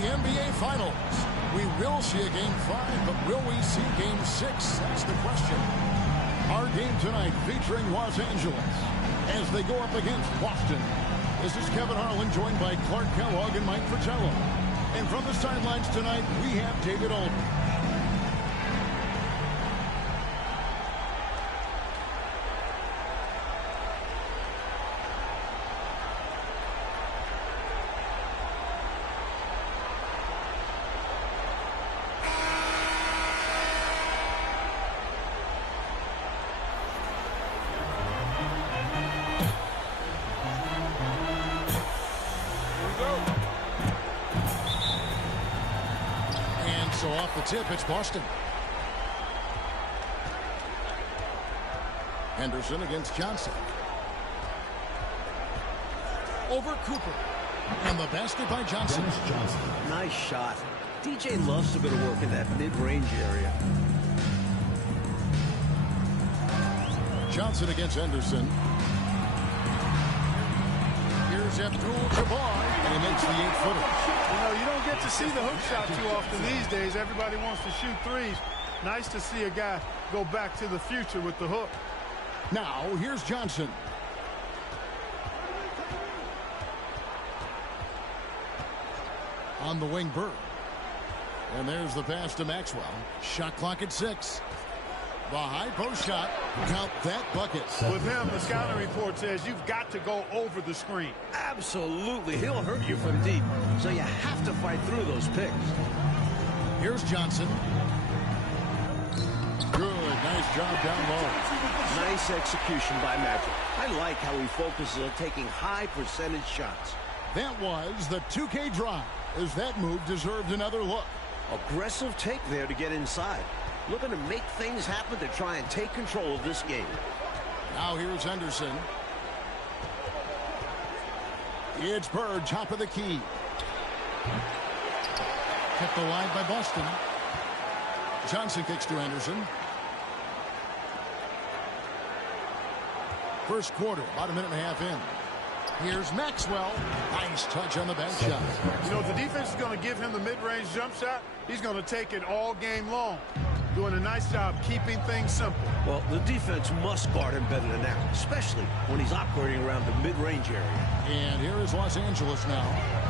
the NBA Finals. We will see a Game 5, but will we see Game 6? That's the question. Our game tonight featuring Los Angeles as they go up against Boston. This is Kevin Harlan joined by Clark Kellogg and Mike Fratello. And from the sidelines tonight, we have David Aldridge. So off the tip, it's Boston. Henderson against Johnson. Over Cooper. And the basket by Johnson. Nice shot. DJ loves a bit of work in that mid-range area. Johnson against Henderson. Here's Abdul-Jabbar, and he makes the 8-footer. You know, you don't get to see the hook shot too often these days. Everybody wants to shoot threes. Nice to see a guy go back to the future with the hook. Now, here's Johnson. On the wing, Bird. And there's the pass to Maxwell. Shot clock at 6. The high post shot. Count that bucket. With him, the scouting report says you've got to go over the screen. Absolutely. He'll hurt you from deep. So you have to fight through those picks. Here's Johnson. Good. Nice job down low. Nice execution by Magic. I like how he focuses on taking high percentage shots. That was the 2K drive, as that move deserved another look. Aggressive take there to get inside. Looking to make things happen to try and take control of this game. Now here's Henderson. It's Bird, top of the key. Kept alive by Boston. Johnson kicks to Henderson. First quarter, about a minute and a half in. Here's Maxwell. Nice touch on the bank shot. You know, if the defense is going to give him the mid-range jump shot, he's going to take it all game long. Doing a nice job keeping things simple. Well, the defense must guard him better than that, especially when he's operating around the mid-range area. And here is Los Angeles now,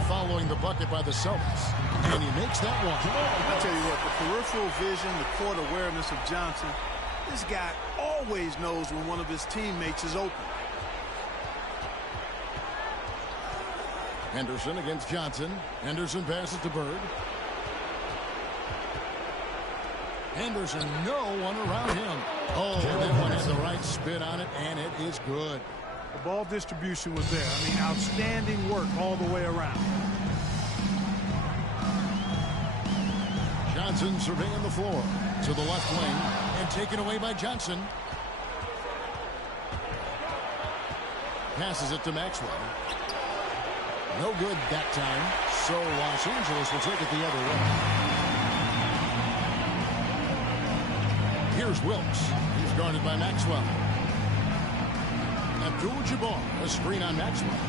following the bucket by the Celtics. And he makes that one. I'll tell you what, the peripheral vision, the court awareness of Johnson, this guy always knows when one of his teammates is open. Henderson against Johnson. Henderson passes to Bird. Henderson, no one around him. Oh, that one has the right spin on it, and it is good. The ball distribution was there. I mean, outstanding work all the way around. Johnson surveying the floor to the left wing and taken away by Johnson. Passes it to Maxwell. No good that time, so Los Angeles will take it the other way. Here's Wilkes. He's guarded by Maxwell. Abdul-Jabbar, a screen on Maxwell.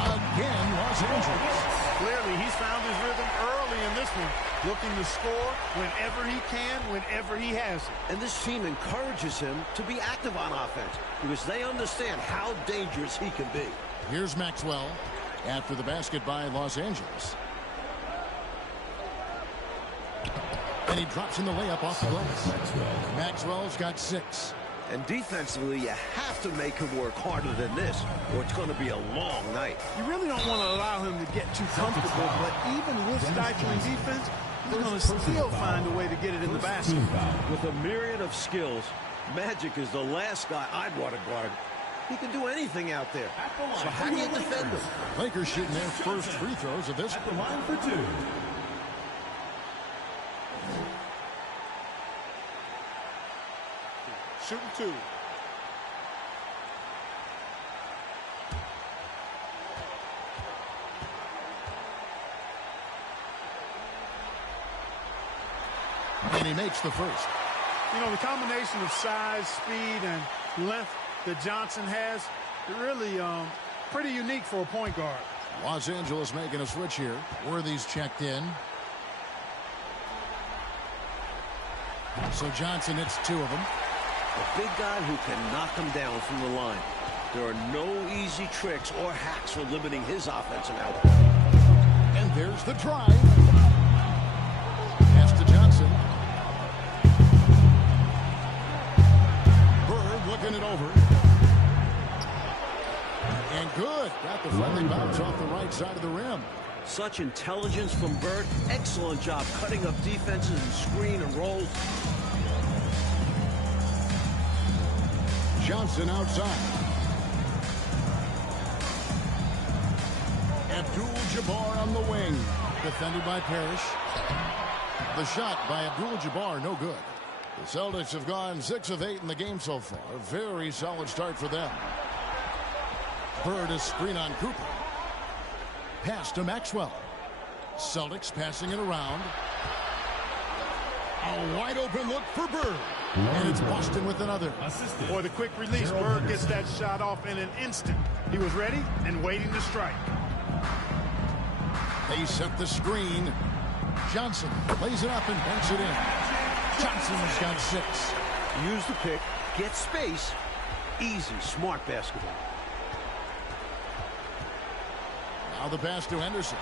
Again, Los Angeles. Clearly, he's found his rhythm early in this one, looking to score whenever he can, whenever he has it. And this team encourages him to be active on offense because they understand how dangerous he can be. Here's Maxwell after the basket by Los Angeles. And he drops in the layup off the glass. Maxwell's got 6. And defensively, you have to make him work harder than this, or it's going to be a long night. You really don't want to allow him to get too comfortable, but even with stifling defense, he's going to still find a way to get it in the basket. With a myriad of skills, Magic is the last guy I'd want to guard. He can do anything out there. So how do you defend him? Lakers shooting their first free throws of this. At the line for 2. Shooting 2. And he makes the first. You know, the combination of size, speed, and length that Johnson has, really pretty unique for a point guard. Los Angeles making a switch here. Worthy's checked in. So Johnson hits 2 of them. A big guy who can knock them down from the line. There are no easy tricks or hacks for limiting his offensive output. And there's the drive. Pass to Johnson. Bird looking it over. And good. Got the friendly bounce off the right side of the rim. Such intelligence from Bird. Excellent job cutting up defenses and screen and rolls. Johnson outside. Abdul-Jabbar on the wing. Defended by Parrish. The shot by Abdul-Jabbar, no good. The Celtics have gone 6 of 8 in the game so far. A very solid start for them. Bird is screen on Cooper. Pass to Maxwell. Celtics passing it around. A wide open look for Bird. And it's Boston with another. Boy, the quick release. Bird gets that shot off in an instant. He was ready and waiting to strike. They set the screen. Johnson plays it up and banks it in. Johnson's got 6. Use the pick, get space. Easy, smart basketball. Now the pass to Henderson.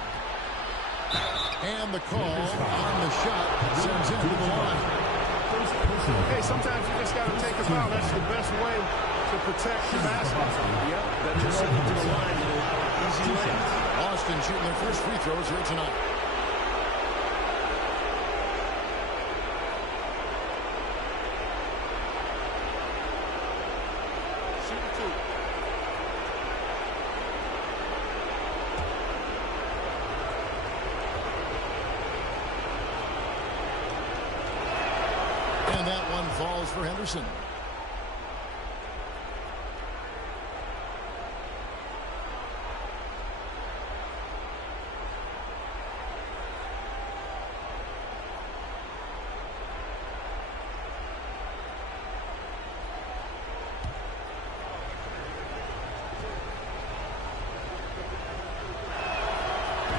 And the call on the shot sends him to the line. Hey, sometimes you just got to take a foul. That's the best way to protect your basketball. Yep, better send it to the line than allow an easy layup. Boston shooting their first free throws here tonight. And that one falls for Henderson.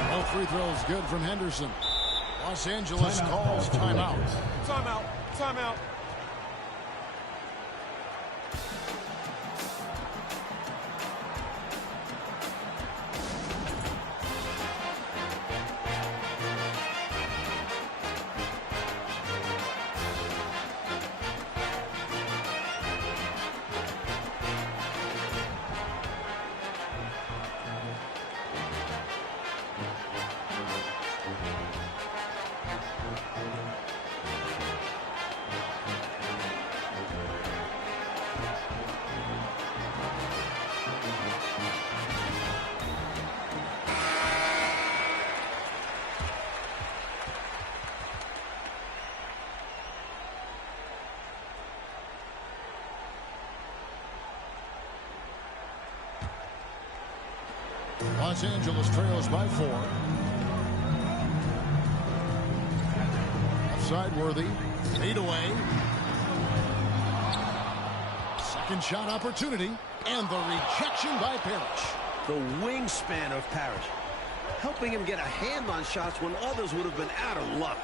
No free throws good from Henderson. Los Angeles calls timeout. Timeout. Timeout. Los Angeles trails by 4. Offside Worthy. Fade away. Second shot opportunity. And the rejection by Parrish. The wingspan of Parrish. Helping him get a hand on shots when others would have been out of luck.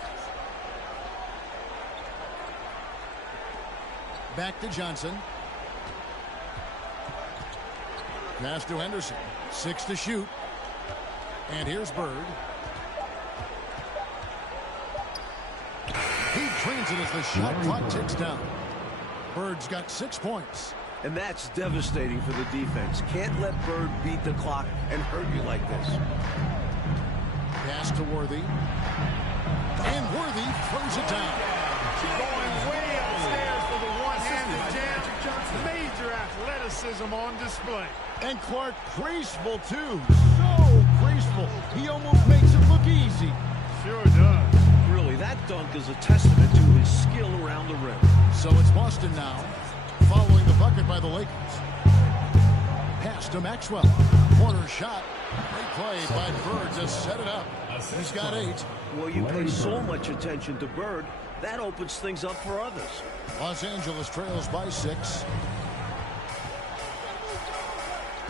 Back to Johnson. Pass to Henderson. 6 to shoot. And here's Bird. He drains it as the shot clock ticks down. Bird's got 6 points. And that's devastating for the defense. Can't let Bird beat the clock and hurt you like this. Pass to Worthy. And Worthy throws it down. Going way upstairs for the one-handed jam. Major athleticism on display. And Clark graceful too. So graceful. He almost makes it look easy. Sure does. Really, that dunk is a testament to his skill around the rim. So it's Boston now, following the bucket by the Lakers. Pass to Maxwell. Corner shot. Great play by Bird to set it up. He's got 8. Well, you pay so much attention to Bird, that opens things up for others. Los Angeles trails by 6.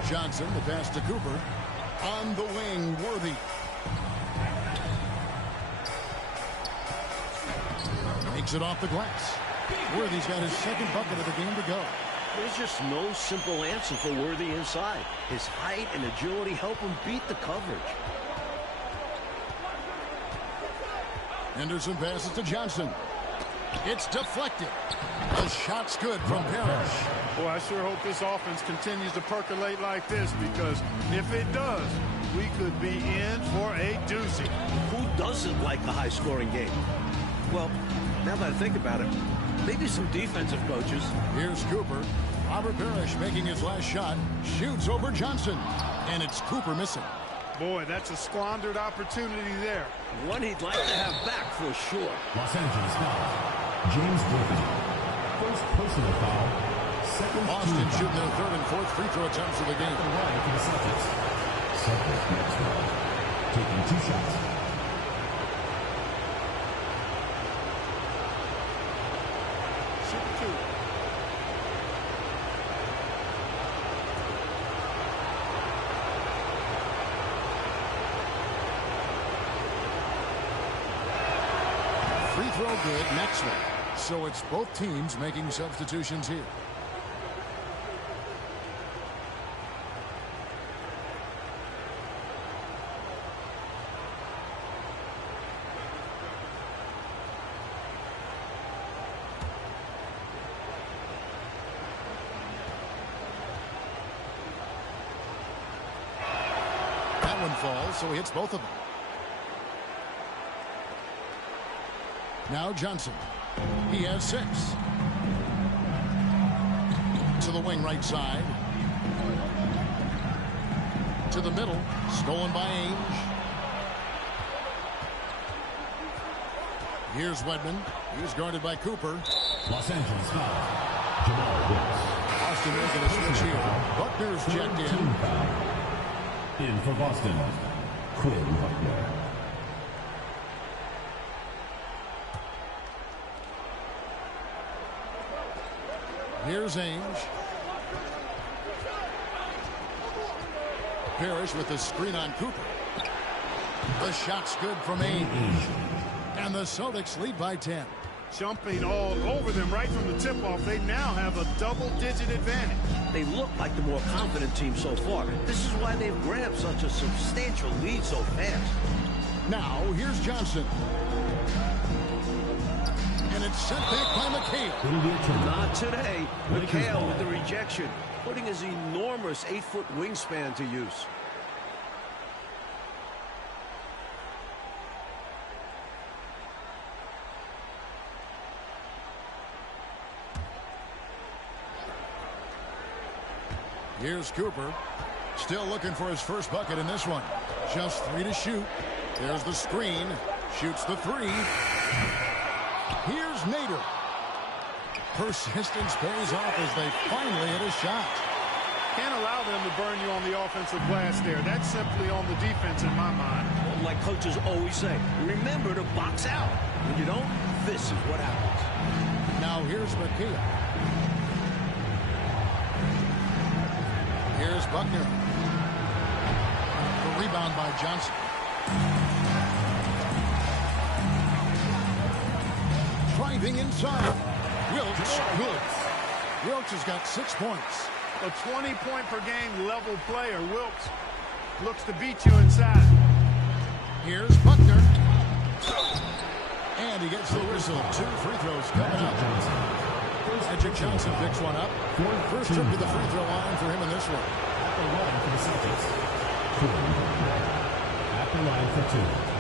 Johnson, the pass to Cooper. On the wing, Worthy. Makes it off the glass. Worthy's got his second bucket of the game to go. There's just no simple answer for Worthy inside. His height and agility help him beat the coverage. Henderson passes to Johnson. It's deflected. The shot's good from Parrish. Boy, I sure hope this offense continues to percolate like this, because if it does, we could be in for a doozy. Who doesn't like a high-scoring game? Well, now that I think about it, maybe some defensive coaches. Here's Cooper. Robert Parrish making his last shot. Shoots over Johnson. And it's Cooper missing. Boy, that's a squandered opportunity there. One he'd like to have back for sure. Los Angeles foul. James Griffin. First personal foul. Second Boston foul. shooting their third and fourth free throw attempts of the game. The line for the Celtics. Celtics next one. Taking 2 shots. Free throw good. Next one. So it's both teams making substitutions here. That one falls, so he hits both of them. Now Johnson. He has 6. To the wing right side. To the middle. Stolen by Ainge. Here's Wedman. He's guarded by Cooper. Los Angeles foul. Jamal Wilkes. Boston making a switch here. Buckner's checked in. In for Boston. Quinn Buckner. Here's Ainge. Parrish with the screen on Cooper. The shot's good from Ainge. And the Celtics lead by 10. Jumping all over them right from the tip-off. They now have a double-digit advantage. They look like the more confident team so far. This is why they've grabbed such a substantial lead so fast. Now, here's Johnson. And it's sent back by McHale. Not today. McHale with the rejection, putting his enormous 8-foot wingspan to use. Here's Cooper. Still looking for his first bucket in this one. Just 3 to shoot. There's the screen. Shoots the 3. Here's Nader. Persistence pays off as they finally hit a shot. Can't allow them to burn you on the offensive glass there. That's simply on the defense in my mind. Like coaches always say, remember to box out. When you don't, this is what happens. Now here's McHale. Here's Buckner. The rebound by Johnson. Driving inside. Wilkes, good. Wilkes has got 6 points. A 20-point-per-game level player. Wilkes looks to beat you inside. Here's Buckner. And he gets the whistle. 2 free throws coming up. Magic Johnson picks one up. First trip to the free throw line for him in this one. At the line for the Celtics. At the line for 2.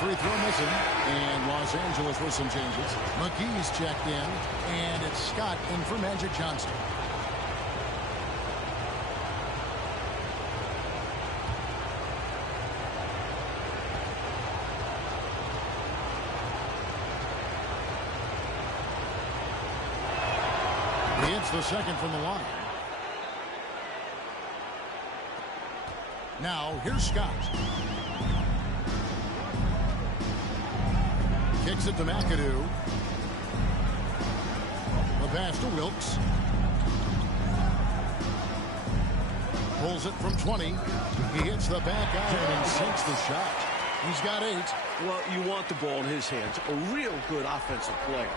Free throw missing, and Los Angeles with some changes. McGee's checked in, and it's Scott in for Magic Johnson. He hits the second from the line. Now, here's Scott. Kicks it to McAdoo. The pass to Wilkes. Pulls it from 20. He hits the back iron and sinks the shot. He's got 8. Well, you want the ball in his hands. A real good offensive player.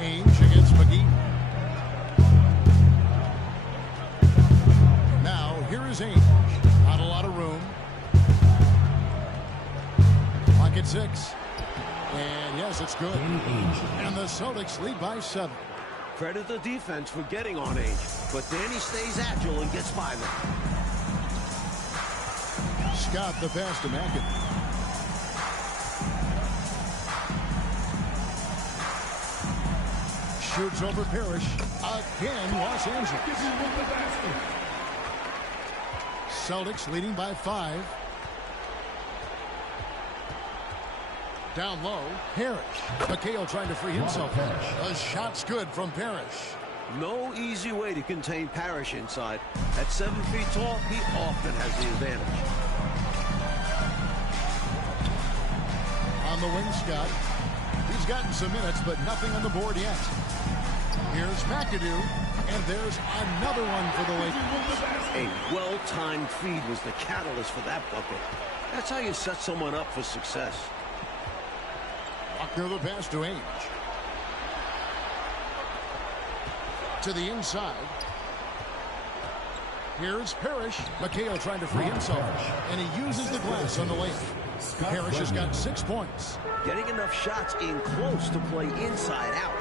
Ainge against McGee. Now, here is Ainge. Not a lot of room. Clock at 6. And yes, it's good. And the Celtics lead by 7. Credit the defense for getting on Ainge, but Danny stays agile and gets by them. Scott the pass to McAdoo. Shoots over Parrish. Again, Los Angeles. Celtics leading by 5. Down low, Parrish. McHale trying to free himself. A shot's good from Parrish. No easy way to contain Parrish inside. At 7 feet tall, he often has the advantage. On the wing, Scott. He's gotten some minutes, but nothing on the board yet. Here's McAdoo, and there's another one for the Lakers. A well-timed feed was the catalyst for that bucket. That's how you set someone up for success. Buckner the pass to Ainge. To the inside. Here's Parrish. McHale trying to free himself. And he uses the glass on the lane. Parrish has got 6 points. Getting enough shots in close to play inside out.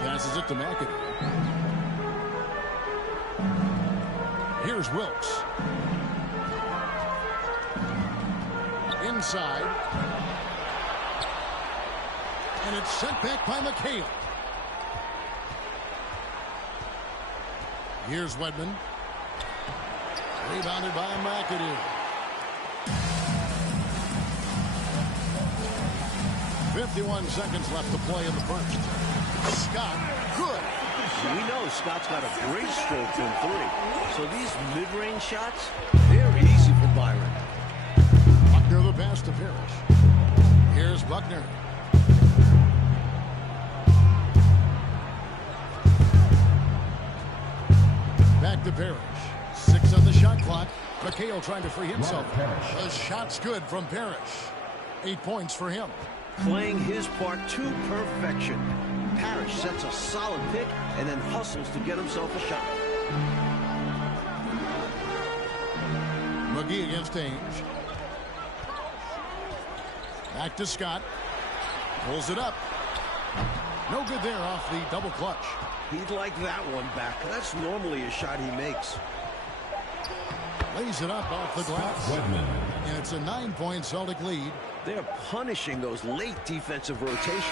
Passes it to McAdoo. Here's Wilkes. Inside. And it's sent back by McHale. Here's Wedman. Rebounded by McAdoo. 51 seconds left to play in the first. Scott, good. We know Scott's got a great stroke from 3. So these mid-range shots, they're easy for Byron. Buckner the pass to Parrish. Here's Buckner. Back to Parrish. 6 on the shot clock. McHale trying to free himself. The shot's good from Parrish. 8 points for him. Playing his part to perfection. Parrish sets a solid pick and then hustles to get himself a shot. McGee against Ainge. Back to Scott. Pulls it up. No good there off the double clutch. He'd like that one back. That's normally a shot he makes. Lays it up off the glass. And it's a 9-point Celtic lead. They're punishing those late defensive rotations.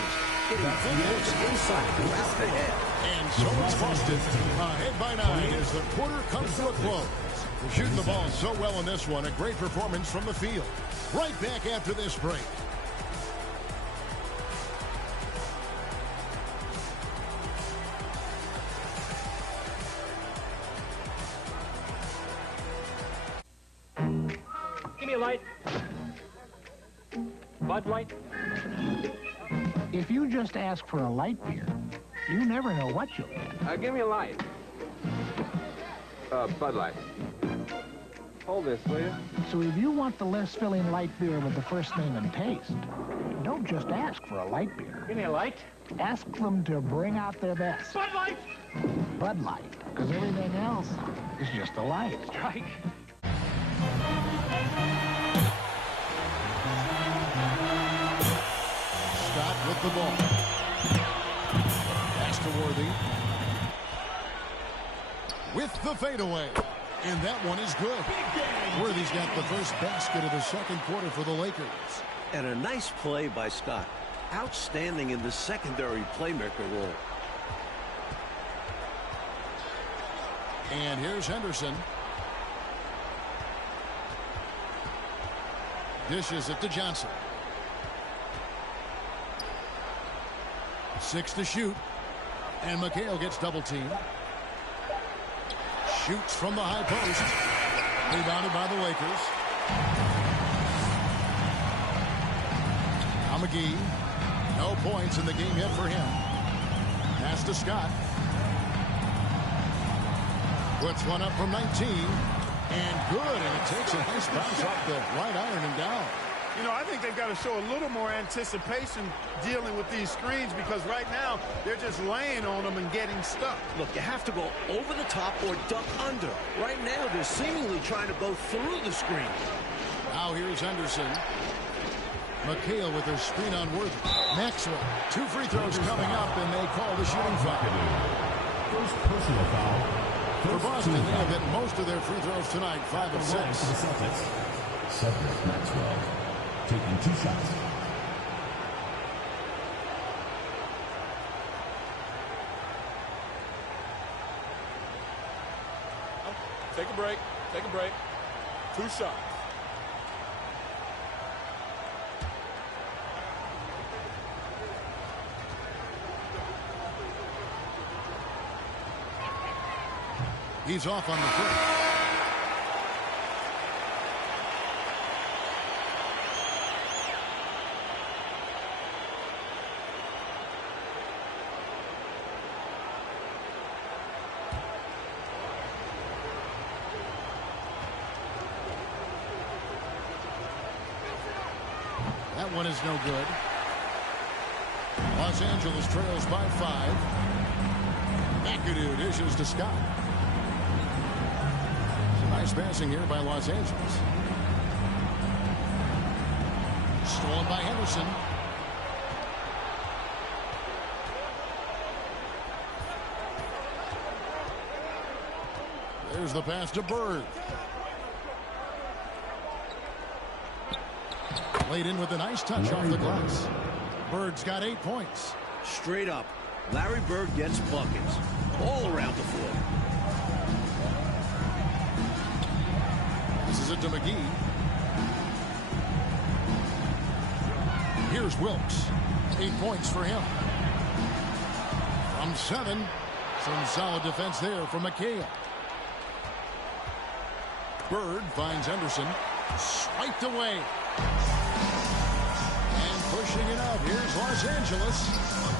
Getting good looks inside throughout the head. And so it's Boston ahead by 9 as the quarter comes to a close. They're shooting the ball so well in this one. A great performance from the field. Right back after this break. Give me a light. Bud Light. If you just ask for a light beer, you never know what you'll get. Give me a light. Bud Light. Hold this, will you? So if you want the less filling light beer with the first name and taste, don't just ask for a light beer. Give me a light. Ask them to bring out their best. Bud Light. Bud Light, because everything else is just a light. Strike. Scott with the ball. Pass to Worthy. With the fadeaway. And that one is good. Worthy's got the first basket of the second quarter for the Lakers. And a nice play by Scott. Outstanding in the secondary playmaker role. And here's Henderson. Dishes it to Johnson. 6 to shoot. And McHale gets double teamed. Shoots from the high post. Rebounded by the Lakers. Now McGee. No points in the game yet for him. Pass to Scott. Puts one up from 19. And good. And it takes a nice bounce off the right iron and down. You know, I think they've got to show a little more anticipation dealing with these screens, because right now they're just laying on them and getting stuck. Look, you have to go over the top or duck under. Right now, they're seemingly trying to go through the screen. Now here's Henderson. McHale with their screen on Worthy. Maxwell. 2 free throws coming up, and they call the shooting foul. First personal foul. For Boston, they have hit most of their free throws tonight, 5 of 6. To the Celtics, Cedric Maxwell taking 2 shots. Take a break. Take a break. 2 shots. He's off on the foot. That one is no good. Los Angeles trails by 5. McAdoo dishes to Scott. Nice passing here by Los Angeles. Stolen by Henderson. There's the pass to Bird. Laid in with a nice touch off the glass. Bird's got 8 points. Straight up, Larry Bird gets buckets all around the floor. This is it to McGee. Here's Wilkes. 8 points for him. From 7. Some solid defense there from McHale. Bird finds Henderson. Swiped away. And pushing it out. Here's Los Angeles.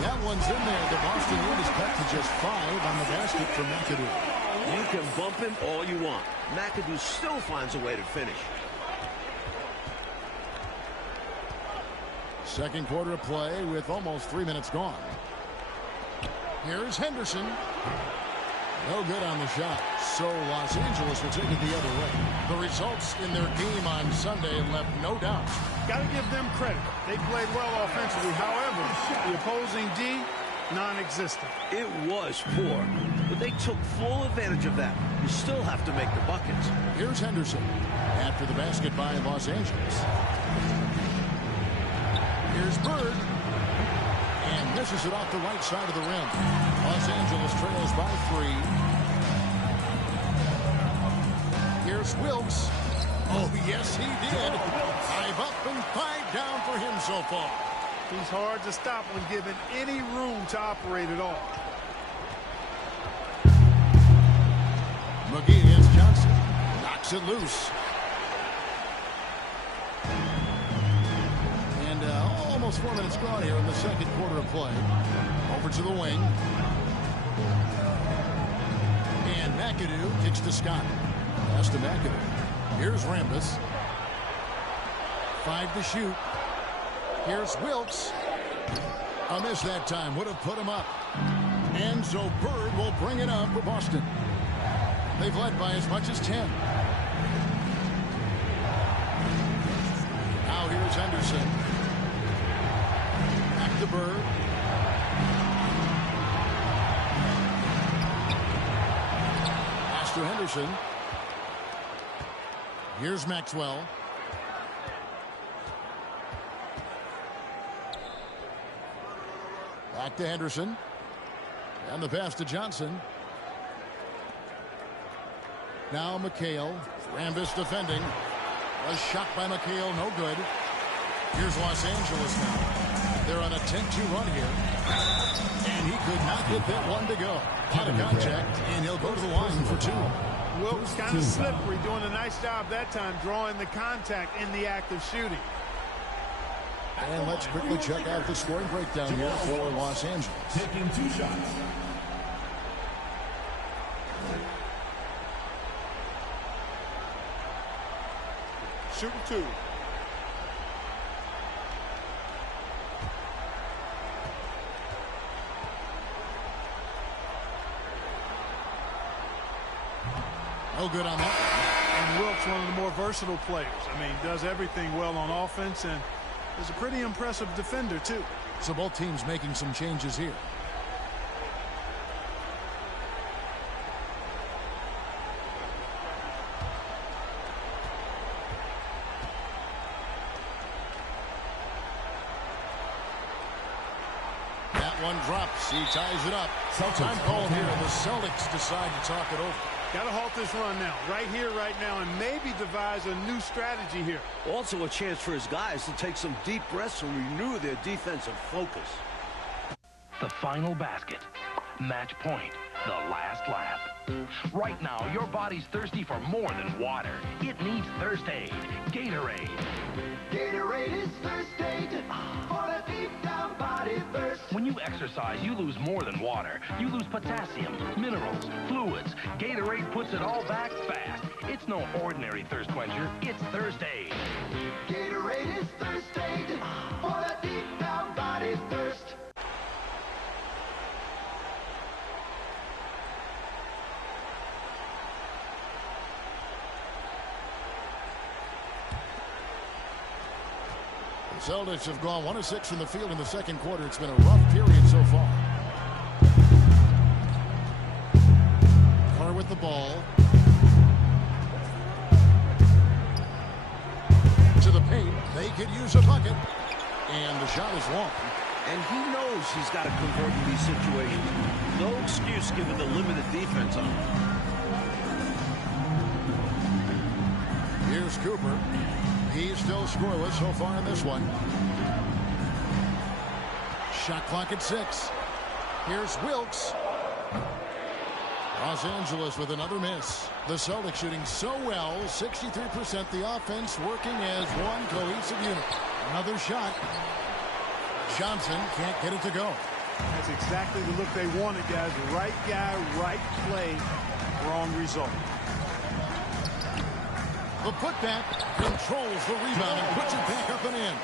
That one's in there. The Boston lead is cut to just 5 on the basket from McAdoo. You can bump him all you want. McAdoo still finds a way to finish. Second quarter of play with almost 3 minutes gone. Here's Henderson. No good on the shot. So Los Angeles will take it the other way. The results in their game on Sunday left no doubt. Got to give them credit. They played well offensively. However, the opposing D, non-existent. It was poor, but they took full advantage of that. You still have to make the buckets. Here's Henderson after the basket by Los Angeles. Here's Bird. And misses it off the right side of the rim. Los Angeles trails by 3. Here's Wilkes. Oh, yes, he did. 5 up and 5 down for him so far. He's hard to stop when given any room to operate at all. McGee against Johnson. Knocks it loose. And almost 4 minutes gone here in the second quarter of play. Over to the wing. And McAdoo kicks to Scott. Pass to McAdoo. Here's Rambis. 5 to shoot. Here's Wilkes. A miss that time. Would have put him up. And so Bird will bring it up for Boston. They've led by as much as 10. Now here's Henderson. Back to Bird. Pass to Henderson. Here's Maxwell. Back to Henderson. And the pass to Johnson. Now McHale. Rambis defending. A shot by McHale, no good. Here's Los Angeles now. They're on a 10-2 run here. And he could not get that one to go. Out of contact, and he'll go to the line for 2. Wilkes kind of slippery, doing a nice job that time, drawing the contact in the act of shooting. And let's quickly check out the scoring breakdown here for Los Angeles. Taking 2 shots. Shooting 2. No good on that. And Wilkes, one of the more versatile players. I mean, does everything well on offense and is a pretty impressive defender, too. So both teams making some changes here. That one drops. He ties it up. Time call here. The Celtics decide to talk it over. Got to halt this run now, right here, right now, and maybe devise a new strategy here. Also a chance for his guys to take some deep breaths and renew their defensive focus. The final basket. Match point. The last lap. Right now, your body's thirsty for more than water. It needs Thirst Aid. Gatorade. Gatorade is Thirst Aid for a deep down body thirst. When you exercise, you lose more than water. You lose potassium, minerals, fluids. Gatorade puts it all back fast. It's no ordinary thirst quencher. It's Thirst Aid. Gatorade is Thirst Aid for a deep down body thirst. The Celtics have gone 1 of 6 from the field in the second quarter. It's been a rough period so far. Carr with the ball. To the paint. They could use a bucket. And the shot is long. And he knows he's got to convert in these situations. No excuse given the limited defense on him. Here's Cooper. He's still scoreless so far in this one. Shot clock at 6. Here's Wilkes. Los Angeles with another miss. The Celtics shooting so well, 63%. The offense working as one cohesive unit. Another shot. Johnson can't get it to go. That's exactly the look they wanted, guys. Right guy, right play, wrong result. The putback controls the rebound and puts it back up and in.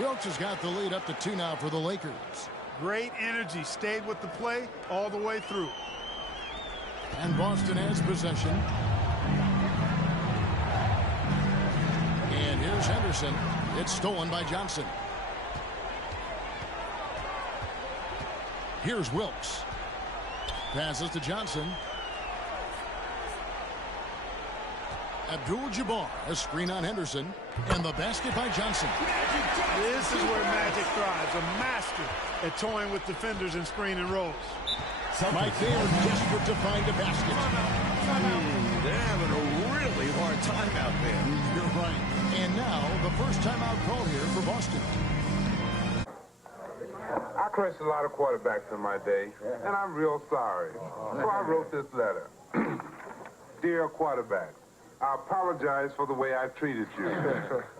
Wilkes has got the lead up to 2 now for the Lakers. Great energy, stayed with the play all the way through. And Boston has possession. And here's Henderson. It's stolen by Johnson. Here's Wilkes. Passes to Johnson. Abdul-Jabbar, a screen on Henderson, and the basket by Johnson. This is where Magic thrives, a master at toying with defenders and screen and rolls. Mike, they are desperate to find a basket. They're having a really hard time out there. You're right. And now, the first timeout call here for Boston. I crushed a lot of quarterbacks in my day, and I'm real sorry. So I wrote this letter. Dear quarterback, I apologize for the way I treated you.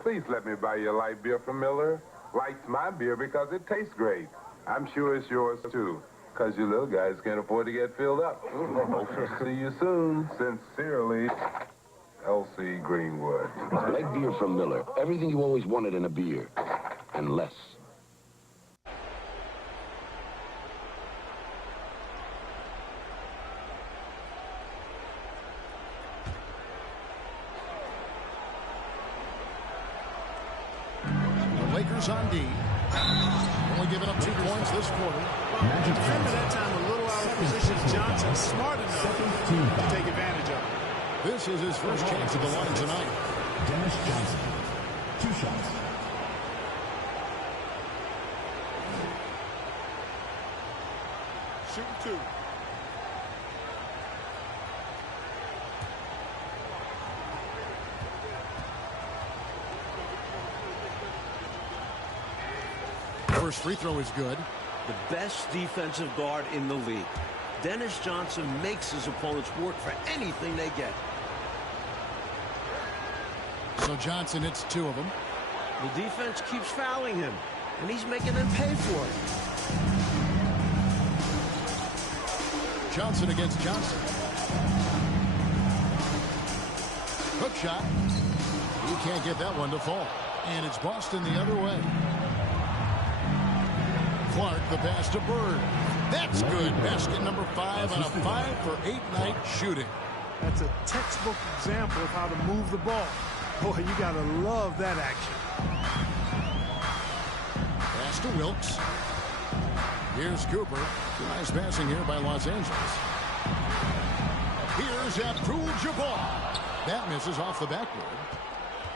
Please let me buy you a light beer from Miller. Likes my beer because it tastes great. I'm sure it's yours, too, because you little guys can't afford to get filled up. Hope to see you soon. Sincerely, L.C. Greenwood. Light beer from Miller. Everything you always wanted in a beer. And less. Lakers on D. Only giving up 2 points this quarter. The defender that time a little out of position. Johnson smart enough to take advantage of it. This is his first chance at the line tonight. Dennis Johnson. 2 shots. Shooting 2. First free throw is good. the best defensive guard in the league. Dennis Johnson makes his opponents work for anything they get. So Johnson hits 2 of them. The defense keeps fouling him, and he's making them pay for it. Johnson against Johnson. Hook shot. He can't get that one to fall. And it's Boston the other way. Clark, the pass to Bird. That's good. Basket number 5 on a 5-for-8 night shooting. That's a textbook example of how to move the ball. Boy, you got to love that action. Pass to Wilkes. Here's Cooper. Nice passing here by Los Angeles. Here's Abdul-Jabbar. That misses off the backboard.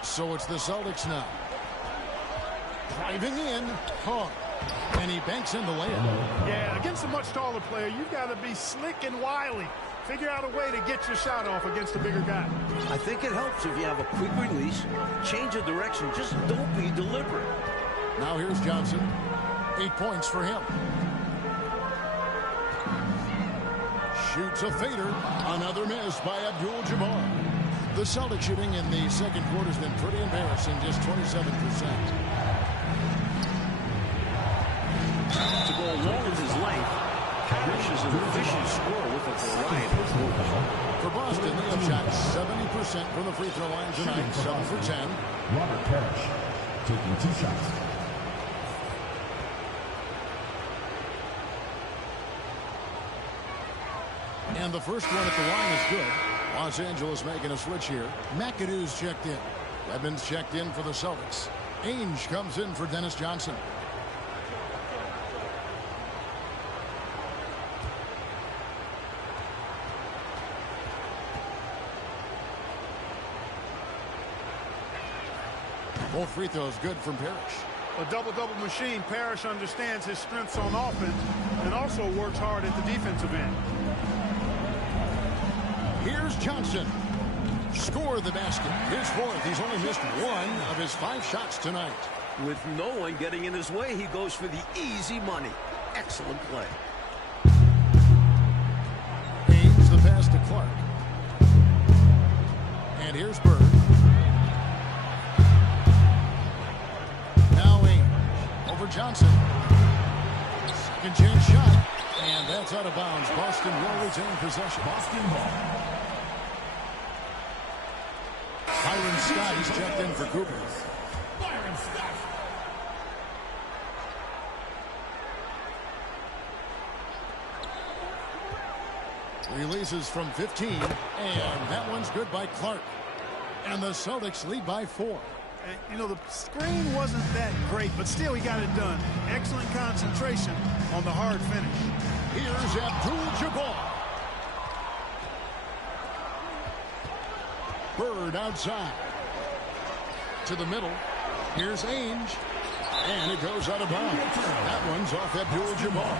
So it's the Celtics now. Driving in. Hard. And he banks in the layup. Yeah, against a much taller player, you've got to be slick and wily. Figure out a way to get your shot off against a bigger guy. I think it helps if you have a quick release, change of direction, just don't be deliberate. Now here's Johnson. 8 points for him. Shoots a fader. Another miss by Abdul-Jabbar. The Celtics shooting in the second quarter has been pretty embarrassing, just 27%. To go along with his length, Parrish is an efficient scorer with a variety. For Boston, they have shot 70% from the free throw line tonight, 7 for 10. Robert Parrish taking 2 shots. And the first one at the line is good. Los Angeles making a switch here. McAdoo's checked in. Edmonds checked in for the Celtics. Ainge comes in for Dennis Johnson. Both free throws good from Parrish. A double-double machine. Parrish understands his strengths on offense and also works hard at the defensive end. Here's Johnson. Score the basket. His 4th. He's only missed 1 of his 5 shots tonight. With no one getting in his way, he goes for the easy money. Excellent play. Haynes the pass to Clark. And here's Bird. Now Ainge over Johnson. Second chance shot. And that's out of bounds. Boston will retain possession. Boston ball. Byron Scott is checked in for Cooper. Byron Scott. Releases from 15. And that one's good by Clark. And the Celtics lead by 4. You know, the screen wasn't that great, but still he got it done. Excellent concentration on the hard finish. Here's Abdul-Jabbar. Bird outside. To the middle. Here's Ainge. And it goes out of bounds. That one's off Abdul-Jabbar.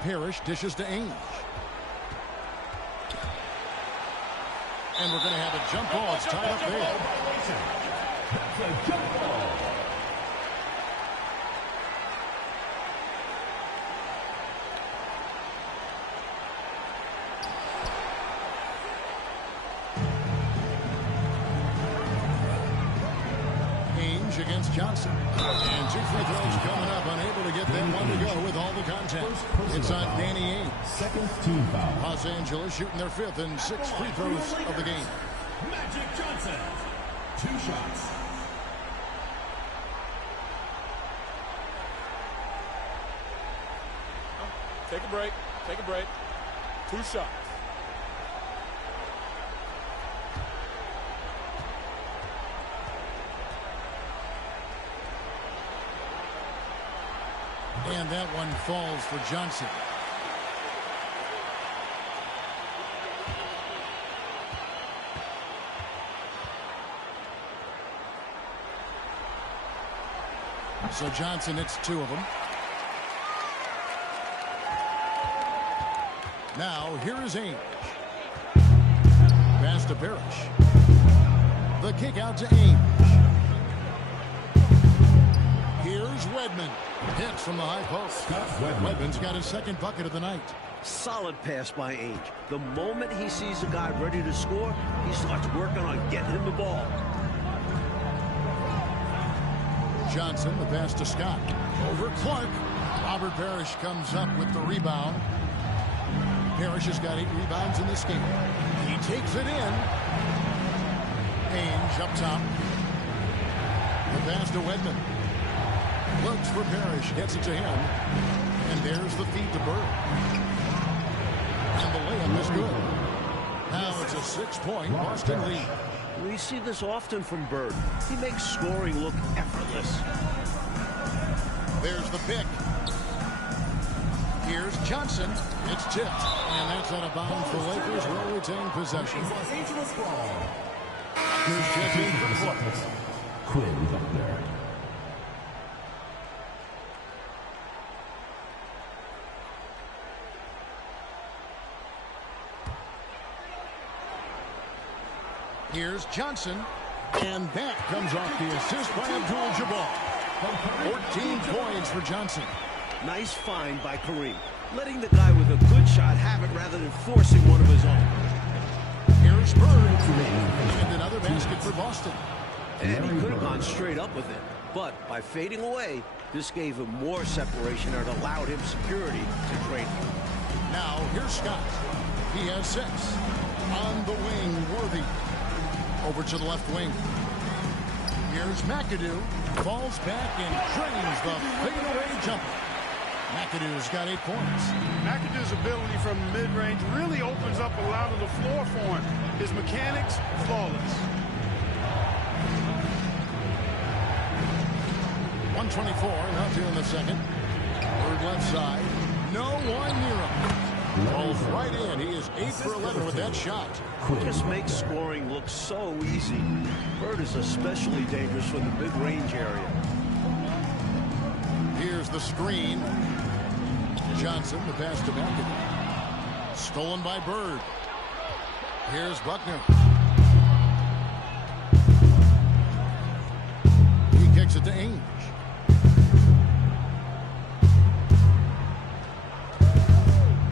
Parrish dishes to Ainge. And we're going to have a jump ball. It's tied up there. That's a jump ball. Ainge against Johnson. And 2 free throws coming up. Unable to get that one to go with all the contact. It's on Danny Ainge. Second team foul. Los Angeles shooting their 5th and 6th free throws of the game. Magic Johnson. 2 shots. Take a break. Take a break. 2 shots. And that one falls for Johnson. So Johnson hits 2 of them. Now, here is Ainge. Pass to Parrish. The kick out to Ainge. Here's Wedman. Hits from the high post. Wedman's got his second bucket of the night. Solid pass by Ainge. The moment he sees a guy ready to score, he starts working on getting him the ball. Johnson, the pass to Scott. Over Clark. Robert Parrish comes up with the rebound. Parrish has got 8 rebounds in this game. He takes it in. Ainge up top. The pass to Wedman. Looks for Parrish. Gets it to him. And there's the feed to Bird. And the layup is good. Now it's a 6-point Boston lead. We see this often from Bird. He makes scoring look effortless. There's the pick. Here's Johnson. It's tipped. And that's out of bounds. The Lakers will retain possession. Here's checking for the Celtics. Quinn Buckner. Here's Johnson. And that comes off the assist by Abdul-Jabbar. 14 points for Johnson. Nice find by Kareem. Letting the guy with a good shot have it rather than forcing one of his own. Here's Bird. And another basket for Boston. And he could have gone straight up with it. But by fading away, this gave him more separation and allowed him security to drain him. Now, here's Scott. He has 6. On the wing, Worthy. Over to the left wing. Here's McAdoo. Falls back and drains the fadeaway jumper. McAdoo's got 8 points. McAdoo's ability from mid-range really opens up a lot of the floor for him. His mechanics, flawless. 124 left here in the second. Bird left side. No one near him. Falls right in. He is 8 for 11 with that shot. Just makes scoring look so easy. Bird is especially dangerous from the mid-range area. Here's the screen. Johnson, the pass to McAdoo. Stolen by Bird. Here's Buckner. He kicks it to Ainge.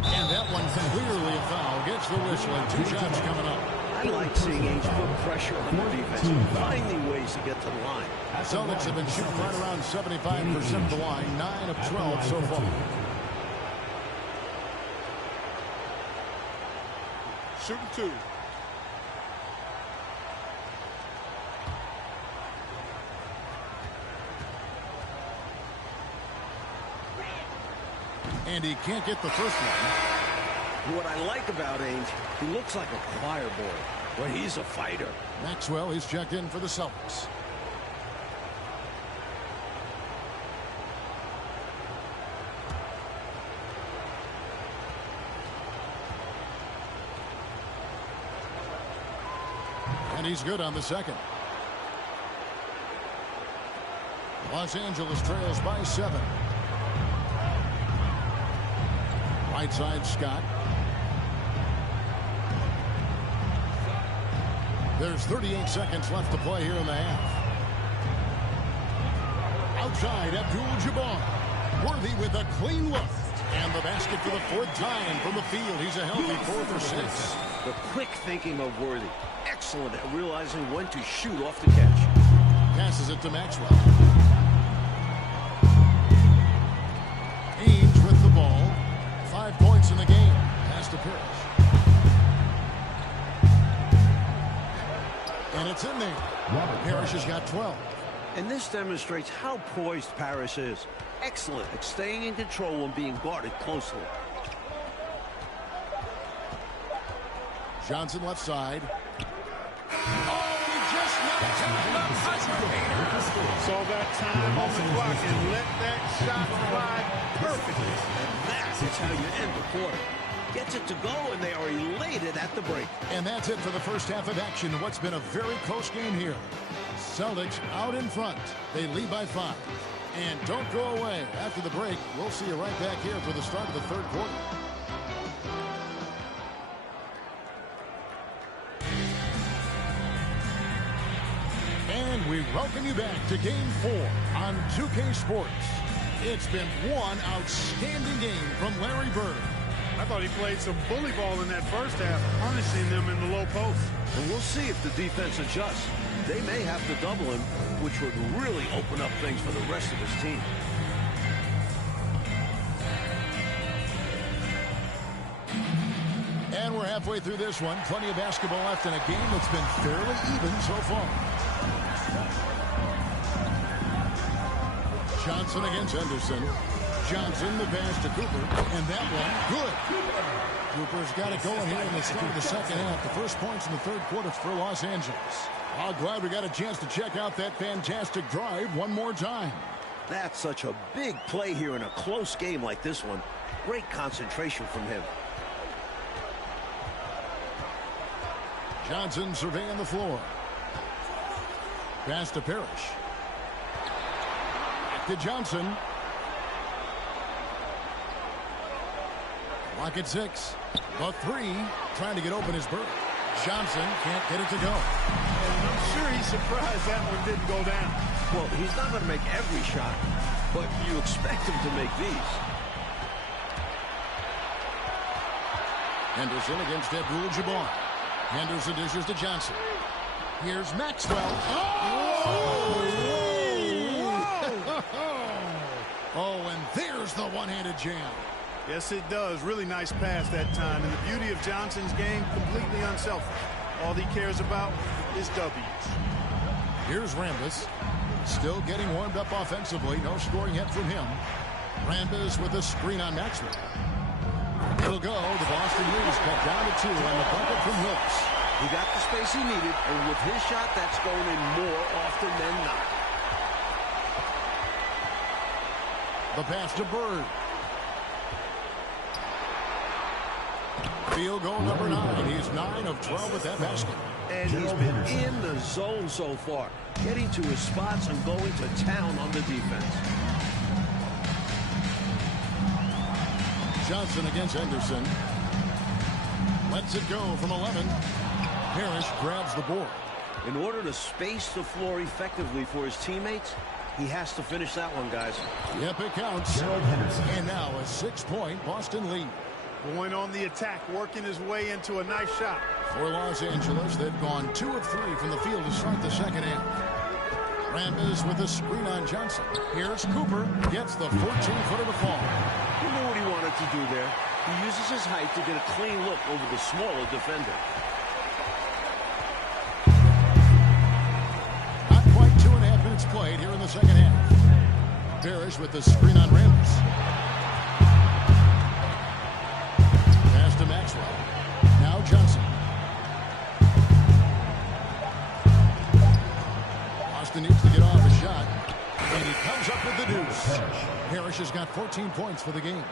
And that one clearly a foul. Gets the whistle and 2 shots coming up. I like seeing Ainge put pressure on the defense, finding ways to get to the line. Celtics have been shooting right around 75% of the line, 9 of 12 so far. Shooting 2. And he can't get the first one. What I like about Ainge, he looks like a choir boy, but he's a fighter. Maxwell, he's checked in for the Celtics. And he's good on the second. Los Angeles trails by 7. Right side, Scott. There's 38 seconds left to play here in the half. Outside, Abdul-Jabbar. Worthy with a clean look. And the basket for the 4th time from the field. He's a healthy 4 for 6. The quick thinking of Worthy. Excellent at realizing when to shoot off the catch. Passes it to Maxwell. Ainge with the ball. 5 points in the game. Pass to Parrish. And it's in there. Parrish has got 12. And this demonstrates how poised Parrish is. Excellent at staying in control and being guarded closely. Johnson left side. Saw that time on the clock and let that shot fly perfectly. And that is how you end the quarter. Gets it to go, and they are elated at the break. And that's it for the first half of action. What's been a very close game here. Celtics out in front. They lead by 5. And don't go away. After the break, we'll see you right back here for the start of the 3rd quarter. And we welcome you back to Game 4 on 2K Sports. It's been one outstanding game from Larry Bird. I thought he played some bully ball in that first half, punishing them in the low post. And we'll see if the defense adjusts. They may have to double him, which would really open up things for the rest of his team. And we're halfway through this one. Plenty of basketball left in a game that's been fairly even so far. Johnson against Henderson. Johnson, the pass to Cooper, and that one, good. Cooper's got it going here in the start of the second half. The first points in the third quarter for Los Angeles. I'm glad we got a chance to check out that fantastic drive one more time. That's such a big play here in a close game like this one. Great concentration from him. Johnson surveying the floor. Pass to Parrish. Back to Johnson. Clock at 6. The three trying to get open is Bird. Johnson can't get it to go. And I'm sure he's surprised that one didn't go down. Well, he's not going to make every shot, but you expect him to make these. Henderson against Abdul-Jabbar. Henderson dishes to Johnson. Here's Maxwell. Oh, and there's the one-handed jam. Yes, it does. Really nice pass that time. And the beauty of Johnson's game, completely unselfish. All he cares about is W's. Here's Rambis. Still getting warmed up offensively. No scoring yet from him. Rambis with a screen on Maxwell. It'll go. The Boston lead cut down to 2 on the bucket from Wilkes. He got the space he needed, and with his shot, that's going in more often than not. The pass to Bird. Field goal number 9. He's 9 of 12 with that basket. And he's been in the zone so far, getting to his spots and going to town on the defense. Johnson against Henderson. Lets it go from 11. Parrish grabs the board. In order to space the floor effectively for his teammates, he has to finish that one, guys. Yep, it counts. And now a 6-point Boston lead. Going on the attack, working his way into a nice shot. For Los Angeles, they've gone 2 of 3 from the field to start the second half. Rambis with a screen on Johnson. Here's Cooper. Gets the 14-footer to fall. You know what he wanted to do there? He uses his height to get a clean look over the smaller defender. Not quite 2.5 minutes played here in the second half. Parrish with the screen on Rambis. Pass to Maxwell. Now Johnson. Boston needs to get off a shot. And he comes up with the deuce. Parrish has got 14 points for the game.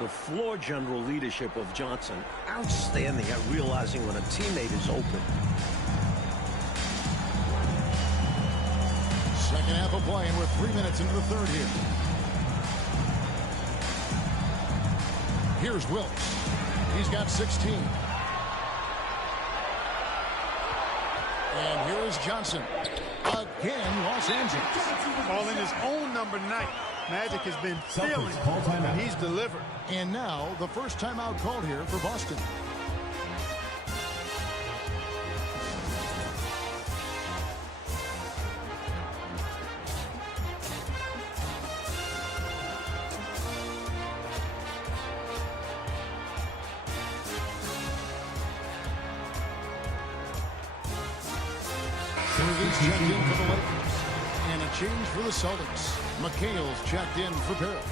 The floor general leadership of Johnson, outstanding at realizing when a teammate is open. Second half of play, and we're 3 minutes into the third here. Here's Wilkes. He's got 16. And here is Johnson. Again, Los Angeles. Calling his own number 9. Magic has been feeling, and he's delivered. And now the first timeout called here for Boston. Servants checked in for the Lakers. And a change for the Celtics. McHale's checked in for Parrish.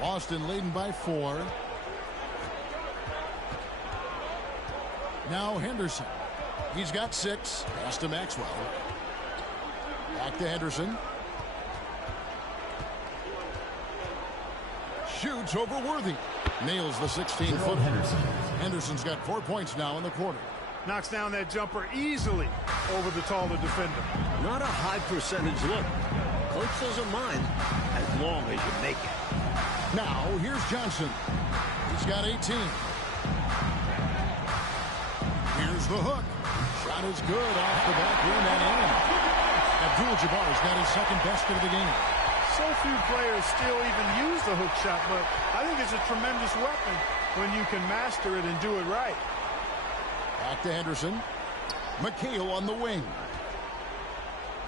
Boston leading by 4. Now Henderson. He's got 6. Pass to Maxwell. Back to Henderson. Shoots over Worthy. Nails the 16-footer. Henderson's got 4 points now in the quarter. Knocks down that jumper easily over the taller defender. Not a high percentage look. Coach doesn't mind as long as you make it. Now, here's Johnson. He's got 18. Here's the hook. Shot is good off the back rim and in. Abdul-Jabbar's got his second basket of the game. So few players still even use the hook shot, but I think it's a tremendous weapon when you can master it and do it right. Back to Henderson. McHale on the wing.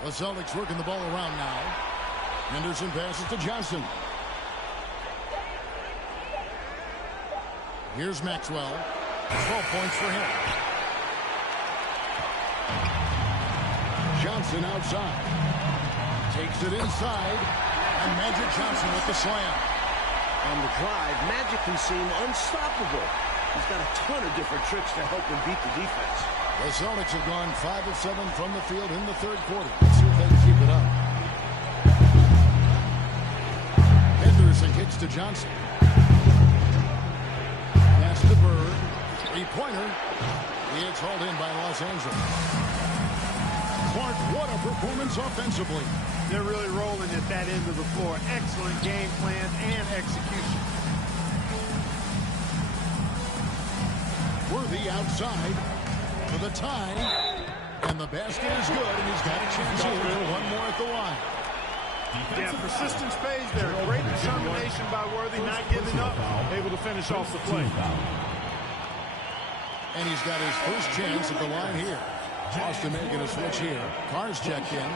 The Celtics working the ball around now. Henderson passes to Johnson. Here's Maxwell. 12 points for him. Johnson outside. Takes it inside. And Magic Johnson with the slam. On the drive, Magic can seem unstoppable. He's got a ton of different tricks to help him beat the defense. The Celtics have gone 5 of 7 from the field in the third quarter. Let's see if they can keep it up. Henderson kicks to Johnson. Pass to Bird. Three-pointer. It's hauled in by Los Angeles. Clark, what a performance offensively. They're really rolling at that end of the floor. Excellent game plan and execution. Worthy outside for the tie. And the basket is good, and he's got a chance here for one more at the line. Yeah, persistence pays there. Great determination by Worthy, not giving up, able to finish off the play. And he's got his first chance at the line here. Boston making a switch here. Carr's checked in.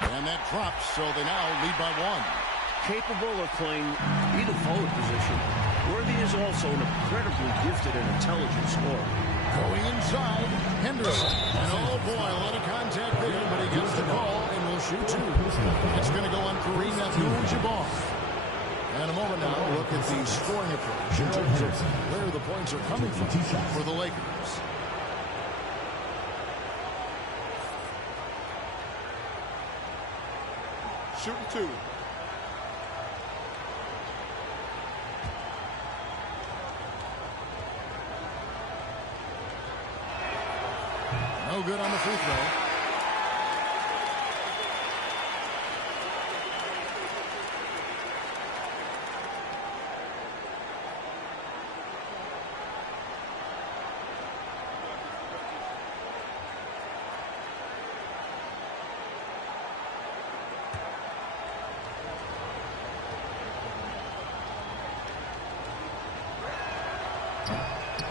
And that drops, so they now lead by 1. Capable of playing either forward position, Worthy is also an incredibly gifted and intelligent scorer. Going inside, Henderson. And oh boy, a lot of contact there, but he gets the call and will shoot 2. It's going to go on Kareem Abdul-Jabbar. And a moment now, look at the scoring approach in terms of where the points are coming from for the Lakers. Shooting 2. No good on the free throw.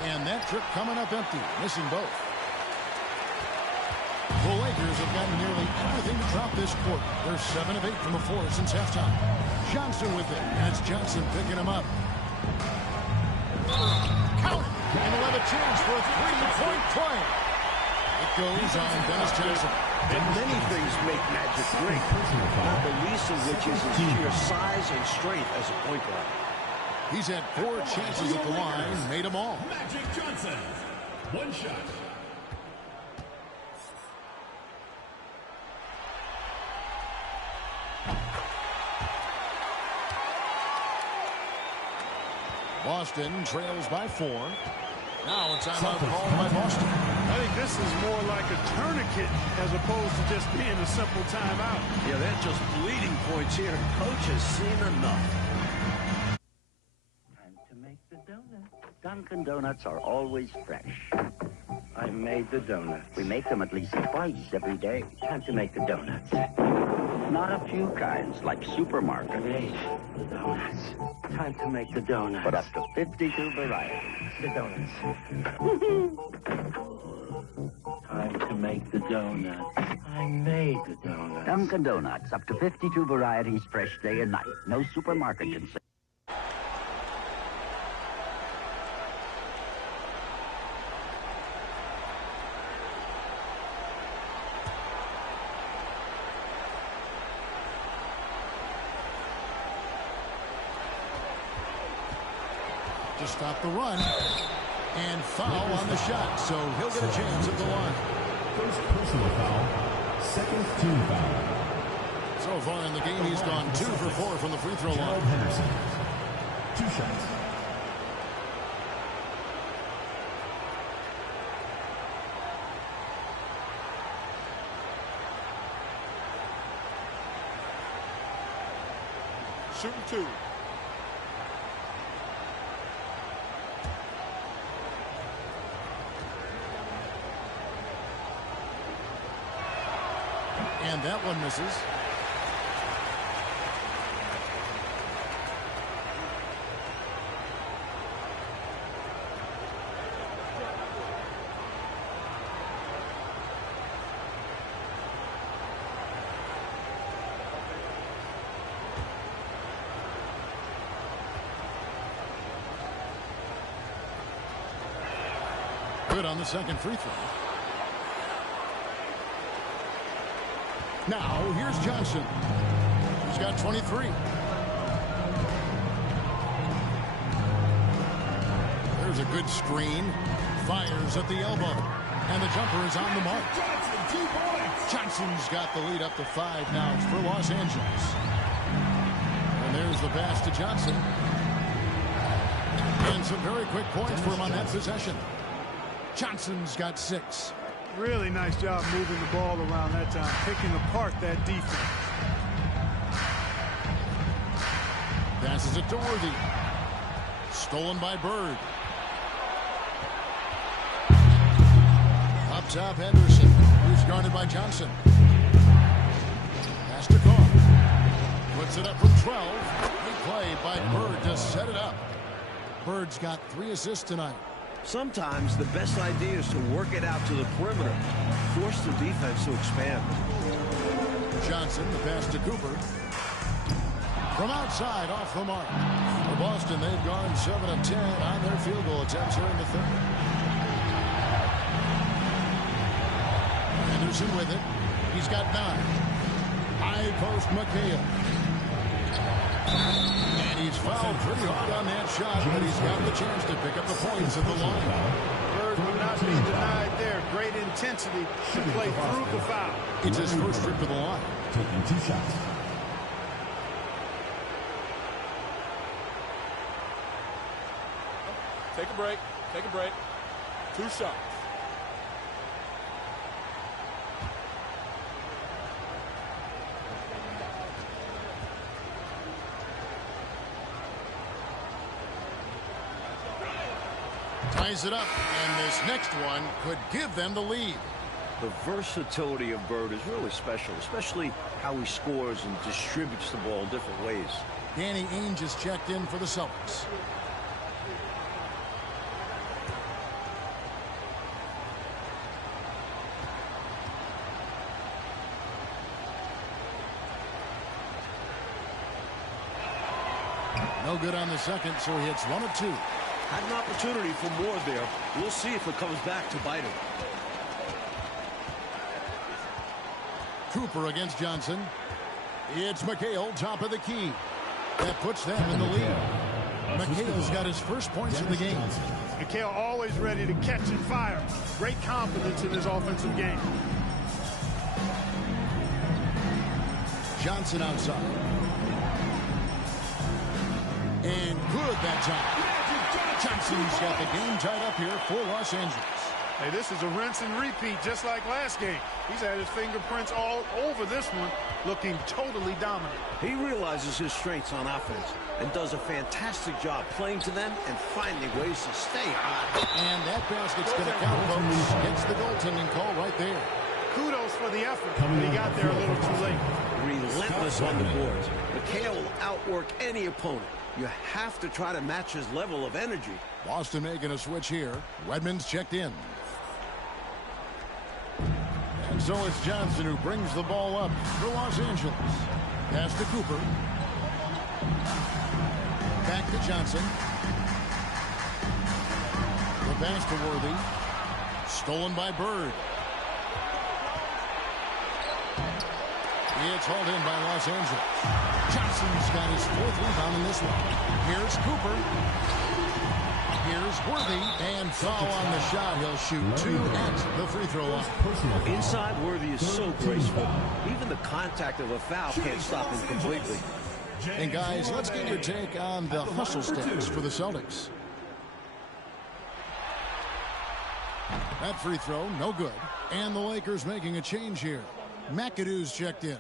And that trip coming up empty, missing both. The Lakers have gotten nearly everything to drop this quarter. They're 7 of 8 from the floor since halftime. Johnson with it, and it's Johnson picking him up. Count it, and they'll have a chance for a 3-point play. It goes on Dennis Johnson. And many things make Magic great, not the least of which is his sheer size and strength as a point guard. He's had 4 chances at the line, made them all. Magic Johnson, 1 shot. Boston trails by 4. Now a timeout called by Boston. I think this is more like a tourniquet as opposed to just being a simple timeout. Yeah, they're just bleeding points here. Coach has seen enough. Time to make the donut. Dunkin' Donuts are always fresh. I made the donut. We make them at least twice every day. Time to make the donuts. Not a few kinds, like supermarket. Made the donuts. Time to make the donuts. But up to 52 varieties. The donuts. Time to make the donuts. I made the donuts. Dunkin' Donuts. Up to 52 varieties, fresh day and night. No supermarket can say. To stop the run, and foul on the shot, so he'll get a chance at the line. First personal foul, second team foul. So far in the game, he's gone 2 for 4 from the free throw line. Henderson, 2 shots. shooting 2. And that one misses. Good on the second free throw. Now, here's Johnson. He's got 23. There's a good screen. Fires at the elbow. And the jumper is on the mark. Johnson's got the lead up to 5 now for Los Angeles. And there's the pass to Johnson. And some very quick points for him on that possession. Johnson's got 6. Really nice job moving the ball around that time, picking apart that defense. Passes it to Worthy. Stolen by Bird. Up top, Henderson, who's guarded by Johnson. Pass to Carr. Puts it up from 12. Great play by Bird to set it up. Bird's got 3 assists tonight. Sometimes the best idea is to work it out to the perimeter. Force the defense to expand. Johnson, the pass to Cooper. From outside, off the mark. For Boston, they've gone 7 of 10 on their field goal attempts here in the third. Henderson with it. He's got 9. High post McHale. And he's fouled pretty hard on that shot, but he's got the chance to pick up the points at the line. Bird will not be denied there. Great intensity to play through the foul. It's his first trip to the line. Taking 2 shots. Take a break. Take a break. 2 shots. Ties it up, and this next one could give them the lead. The versatility of Bird is really special, especially how he scores and distributes the ball different ways. Danny Ainge is checked in for the Celtics. No good on the second, so he hits 1 of 2. Had an opportunity for more there. We'll see if it comes back to bite him. Cooper against Johnson. It's McHale, top of the key. That puts them in the lead. McHale's got his first points of the game. McHale always ready to catch and fire. Great confidence in his offensive game. Johnson outside. And good that time. Johnson's got the game tied up here for Los Angeles. Hey, this is a rinse and repeat just like last game. He's had his fingerprints all over this one, looking totally dominant. He realizes his strengths on offense and does a fantastic job playing to them and finding ways to stay hot. And that basket's going to count, folks. Gets the goaltending call right there. Kudos for the effort, but he got there a little too late. Relentless on the boards. McHale will outwork any opponent. You have to try to match his level of energy. Boston making a switch here. Redmond's checked in. And so it's Johnson who brings the ball up for Los Angeles. Pass to Cooper. Back to Johnson. The pass to Worthy. Stolen by Bird. It's hauled in by Los Angeles. Johnson's got his 4th rebound in this one. Here's Cooper. Here's Worthy. And foul on the shot. He'll shoot 2 at the free throw line. Inside, Worthy is so graceful. Even the contact of a foul can't stop him completely. And guys, let's get your take on the hustle stats for the Celtics. That free throw, no good. And the Lakers making a change here. McAdoo's checked in.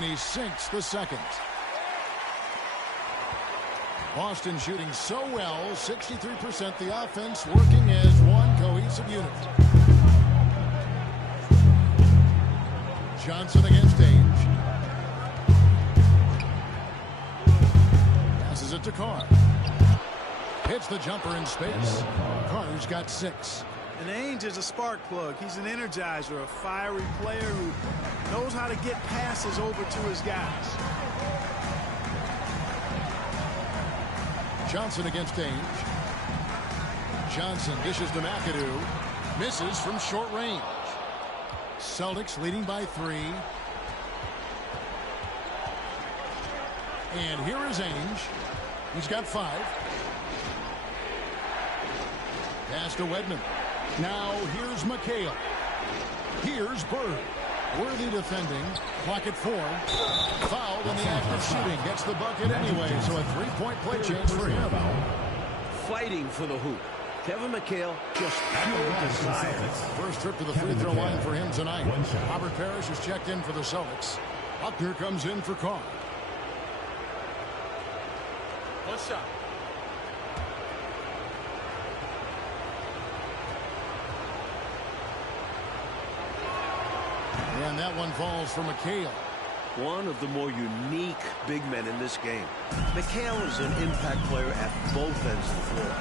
And he sinks the second. Boston shooting so well, 63%. The offense working as one cohesive unit. Johnson against Ainge. Passes it to Carr. Hits the jumper in space. Carr's got 6. And Ainge is a spark plug. He's an energizer, a fiery player who knows how to get passes over to his guys. Johnson against Ainge. Johnson dishes to McAdoo. Misses from short range. Celtics leading by 3. And here is Ainge. He's got 5. Pass to Wedman. Now here's McHale. Here's Bird. Worthy defending. Clock at 4. Fouled in the act of shooting. Gets the bucket anyway, so a 3-point play chance for him. Fighting for the hoop. Kevin McHale just pure desire. First trip to the free throw line for him tonight. Robert Parrish is checked in for the Celtics. Buckner comes in for Carr. One shot. And that one falls for McHale. One of the more unique big men in this game. McHale is an impact player at both ends of the floor.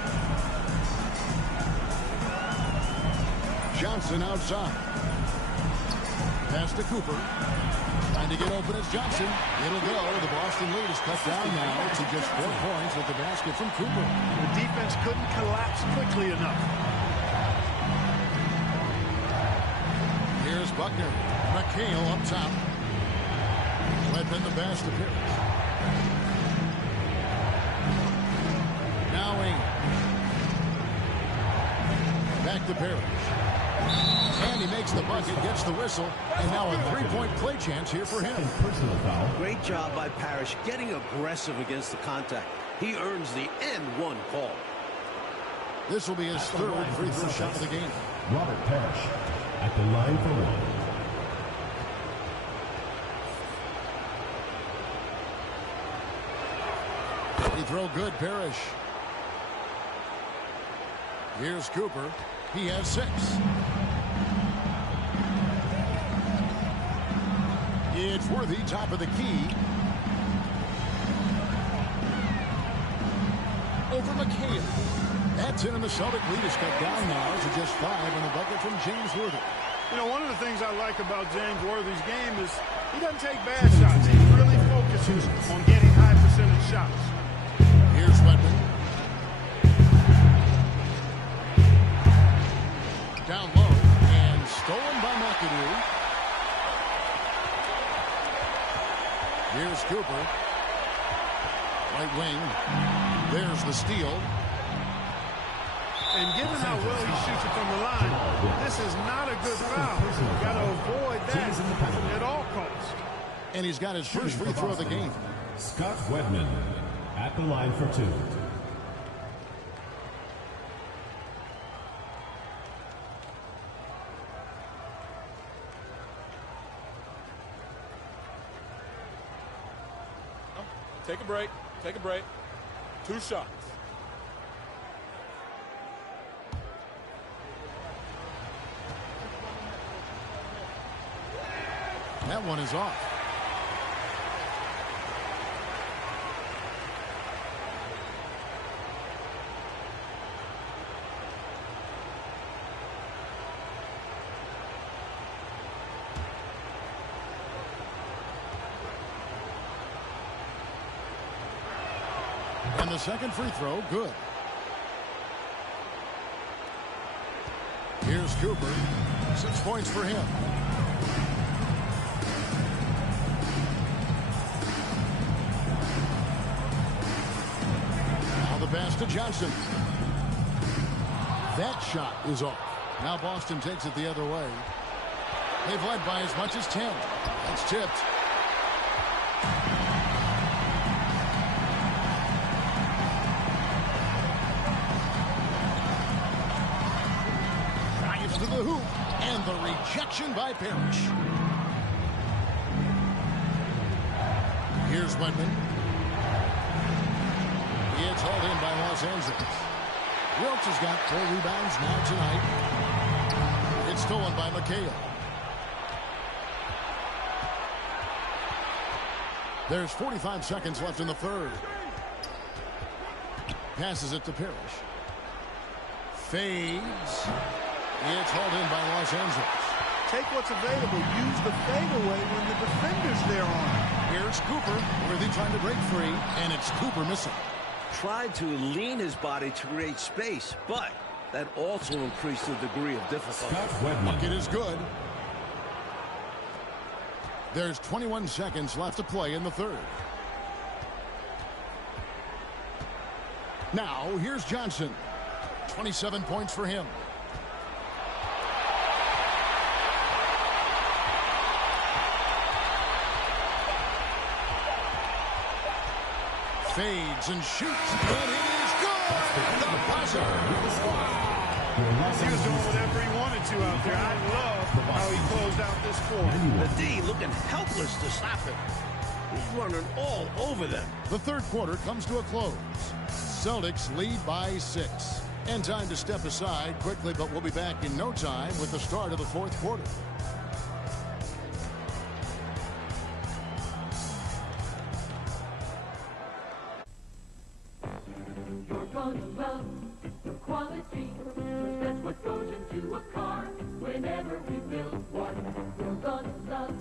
Johnson outside. Pass to Cooper. Trying to get open as Johnson. It'll go. The Boston lead is cut down now to just 4 points with the basket from Cooper. The defense couldn't collapse quickly enough. Here's Buckner. McHale up top. Wedman the pass to Pierce. Now Ainge. Back to Parrish. And he makes the bucket, gets the whistle, and now a 3-point play chance here for him. Personal foul. Great job by Parrish getting aggressive against the contact. He earns the N1 call. This will be his 3rd free throw shot of the game. Robert Parrish at the line for 1. He throw good, Parrish. Here's Cooper. He has 6. It's Worthy, top of the key. Over McHale. That's in, and the Celtic lead is cut down now to just 5 on the bucket from James Worthy. You know, one of the things I like about James Worthy's game is he doesn't take bad shots. He really focuses on getting high percentage shots. Here's Wedman. Down low and stolen by McAdoo. Here's Cooper. Right wing. There's the steal. And given how well he shoots it from the line, this is not a good foul. You've got to avoid that at all costs. And he's got his first free throw of the game. Scott Wedman at the line for 2. Take a break. Take a break. 2 shots. That one is off. And the second free throw, good. Here's Cooper. 6 points for him. Now the pass to Johnson. That shot is off. Now Boston takes it the other way. They've led by as much as 10. That's tipped. To the hoop, and the rejection by Parrish. Here's Wedman. It's hauled in by Los Angeles. Wilt has got 4 rebounds now tonight. It's stolen by McHale. There's 45 seconds left in the third. Passes it to Parrish. Fades. It's hauled in by Los Angeles. Take what's available. Use the fadeaway when the defender's there on it. Here's Cooper. Worthy trying to break free, and it's Cooper missing. Tried to lean his body to create space, but that also increased the degree of difficulty. Bucket is good. There's 21 seconds left to play in the third. Now, here's Johnson. 27 points for him. Fades and shoots, and it is good! The buzzer! He was doing whatever he wanted to out there. I love how he closed out this quarter. The D looking helpless to stop him. He's running all over them. The third quarter comes to a close. Celtics lead by 6. And time to step aside quickly, but we'll be back in no time with the start of the fourth quarter. You're gonna love the quality, 'cause that's what goes into a car whenever we build one. You're gonna love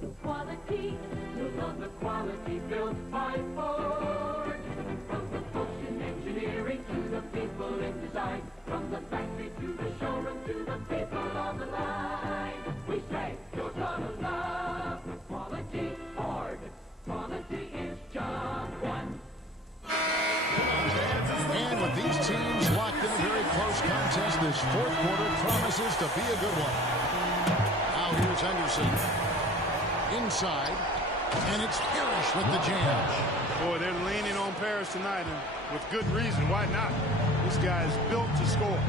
the quality, you'll love the quality built by Ford. From the folks in engineering to the people in design, from the factory to the showroom to the people on the line, we say you're gonna love the quality Ford. Quality is job one. And with these teams locked in a very close contest, this fourth quarter promises to be a good one. Now here's Henderson. Inside, and it's Parrish with the jam. Boy, they're leaning on Parrish tonight, and with good reason. Why not? This guy is built to score.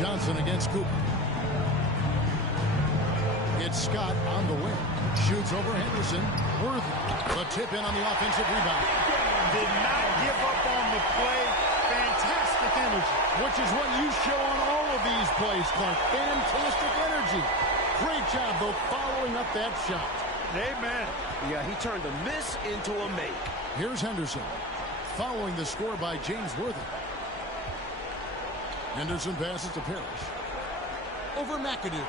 Johnson against Cooper. It's Scott on the wing. Shoots over Henderson. Worthy. The tip in on the offensive rebound. Did not give up on the play. Fantastic energy. Which is what you show on all of these plays, Clark. Fantastic energy. Great job, though, following up that shot. Amen. Yeah, he turned a miss into a make. Here's Henderson. Following the score by James Worthy. Henderson passes to Parrish. Over McAdoo.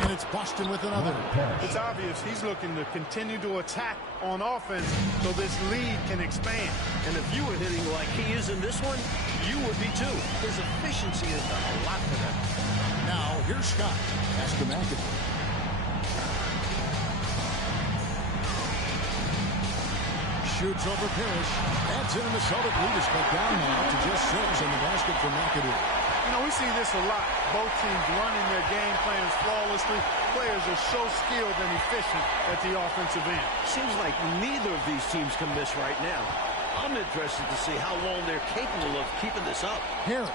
And it's Boston with another. It's obvious he's looking to continue to attack on offense so this lead can expand. And if you were hitting like he is in this one, you would be too. His efficiency has done a lot for them. Now, here's Scott. Pass to McAdoo. Shoots over Parrish. Adds in, and the Celtic lead is cut down now to just 6 in the basket for McAdoo. You know, we see this a lot. Both teams running their game plans flawlessly. Players are so skilled and efficient at the offensive end. Seems like neither of these teams can miss right now. I'm interested to see how long they're capable of keeping this up. Parrish.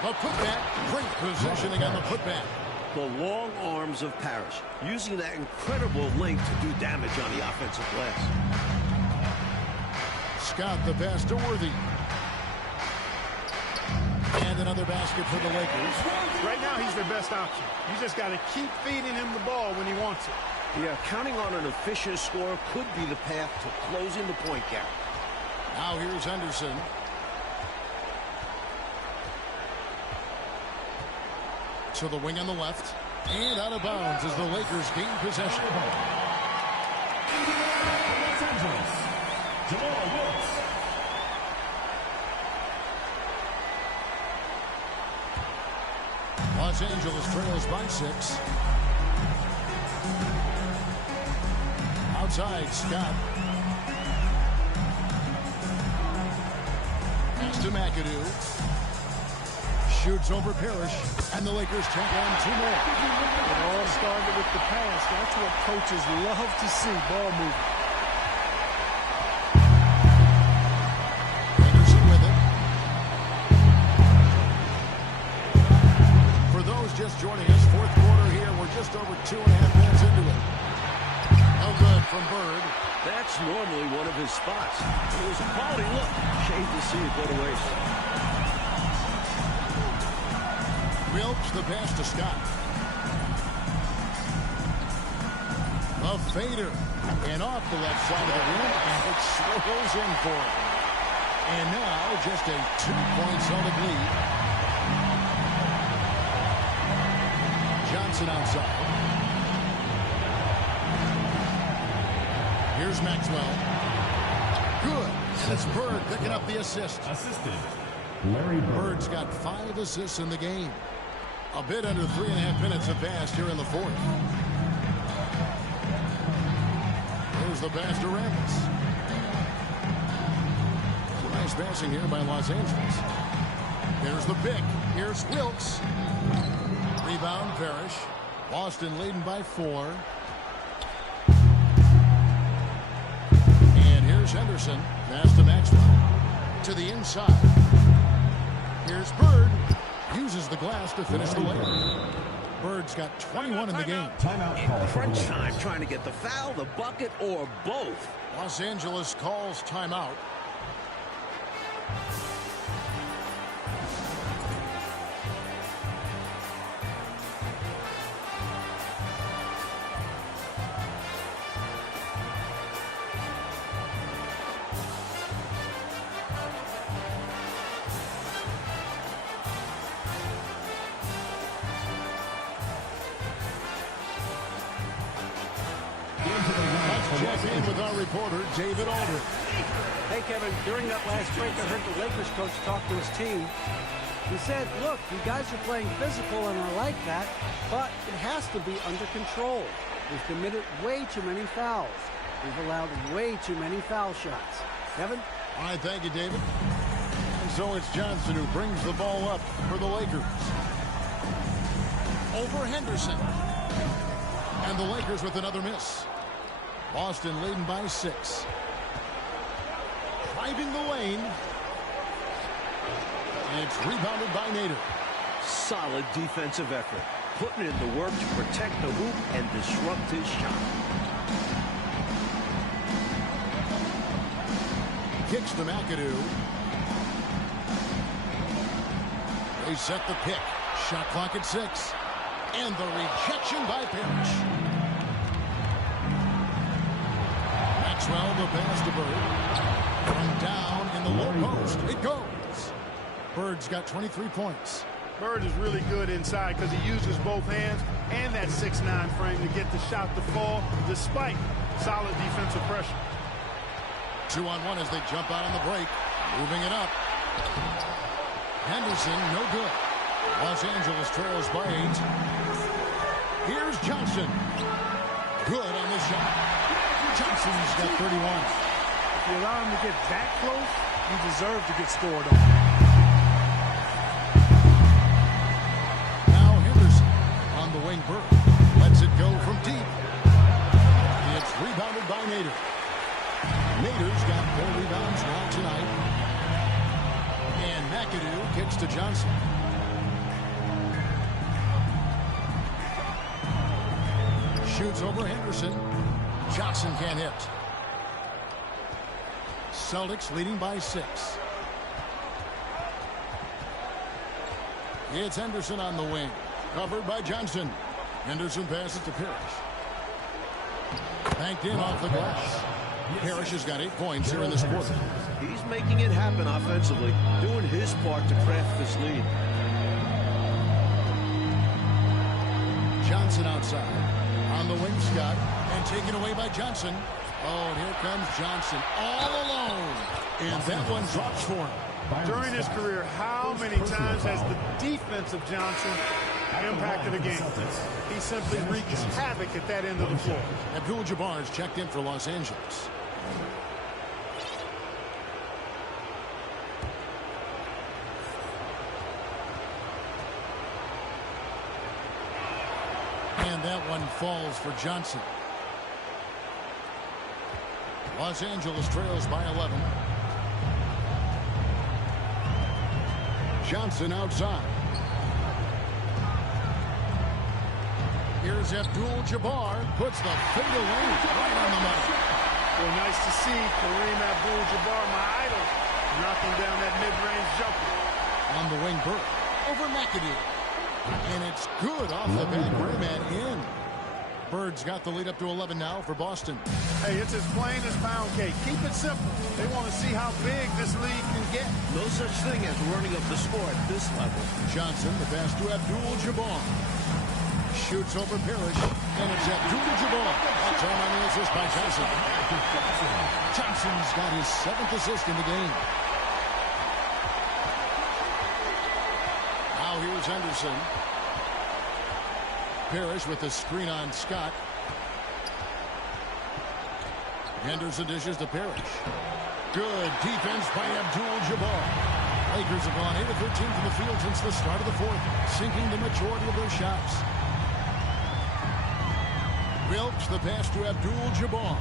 The putback. Great positioning on the putback. The long arms of Parrish, using that incredible length to do damage on the offensive glass. Scott the pass to Worthy. And another basket for the Lakers. Right now, he's their best option. You just got to keep feeding him the ball when he wants it. Yeah, counting on an efficient score could be the path to closing the point gap. Now here's Henderson. To the wing on the left. And out of bounds as the Lakers gain possession. Los Angeles, Jamal Wilkes. Los Angeles trails by 6. Outside, Scott. Pass to McAdoo. Shoots over Parrish, and the Lakers take on 2 more. It all started with the pass. That's what coaches love to see, ball movement. Henderson with it. For those just joining us, fourth quarter here. We're just over 2.5 minutes into it. Bird. That's normally one of his spots. It was a quality look. Shame to see it go to waste. Wilkes the pass to Scott. A fader. And off the left side of the rim, and it swirls in for him. And now just a 2-point Celtic lead. Johnson outside. Here's Maxwell. Good. And it's Bird picking up the assist. Assisted, Larry Bird. Bird's got 5 assists in the game. A bit under 3.5 minutes have passed here in the fourth. Here's the pass to Ramos. Nice passing here by Los Angeles. There's the pick. Here's Wilkes. Rebound, Parrish. Boston leading by 4. And here's Henderson. Pass to Maxwell. To the inside. Here's Bird. Uses the glass to finish the layup. Bird's got 21 in the game. Timeout call for Crunch time, trying to get the foul, the bucket, or both. Los Angeles calls timeout. Let's check in with our reporter, David Aldridge. Hey, Kevin, during that last break, I heard the Lakers coach talk to his team. He said, look, you guys are playing physical, and I like that, but it has to be under control. We've committed way too many fouls. We've allowed way too many foul shots. Kevin? All right, thank you, David. And so it's Johnson who brings the ball up for the Lakers. Over Henderson. And the Lakers with another miss. Boston leading by 6. Driving the lane. And it's rebounded by Nader. Solid defensive effort. Putting in the work to protect the hoop and disrupt his shot. Kicks to McAdoo. They set the pick. Shot clock at 6. And the rejection by Parrish. Maxwell, the pass to Bird. From down in the low post. It goes. Bird's got 23 points. Bird is really good inside because he uses both hands and that 6'9" frame to get the shot to fall despite solid defensive pressure. 2-on-1 as they jump out on the break. Moving it up. Henderson, no good. Los Angeles trails by 8. Here's Johnson. Good on the shot. Johnson's got 31. If you allow him to get that close, you deserve to get scored on. Now Henderson on the wing. Bird lets it go from deep. It's rebounded by Nader. Nader's got 4 rebounds now tonight. And McAdoo kicks to Johnson. Shoots over Henderson. Johnson can't hit. Celtics leading by 6. It's Henderson on the wing. Covered by Johnson. Henderson passes to Parrish. Banked in off the glass. Parrish has got 8 points here in this quarter. He's making it happen offensively, doing his part to craft this lead. Johnson outside. On the wing, Scott. And taken away by Johnson. Oh, and here comes Johnson all alone. And that one drops for him. During his career, how many times has the defense of Johnson impacted a game? He simply wreaks havoc at that end of the floor. Abdul-Jabbar has checked in for Los Angeles. And that one falls for Johnson. Los Angeles trails by 11. Johnson outside. Here's Abdul-Jabbar, puts the fadeaway right on the money. Well, nice to see Kareem Abdul-Jabbar, my idol, knocking down that mid-range jumper. On the wing, Burke, over McAdoo. And it's good off the back rim and in. Bird's got the lead up to 11 now for Boston. Hey, it's as plain as pound cake. Keep it simple. They want to see how big this league can get. No such thing as running up the score at this level. Johnson, the pass to Abdul-Jabbar. Shoots over Parrish, and it's Abdul-Jabbar. That's on the assist by Johnson. Johnson's got his 7th assist in the game. Now here's Henderson. Parrish with the screen on Scott. Henderson dishes to Parrish. Good defense by Abdul-Jabbar. Lakers have gone 8 of 13 from the field since the start of the 4th, sinking the majority of their shots. Wilkes the pass to Abdul-Jabbar.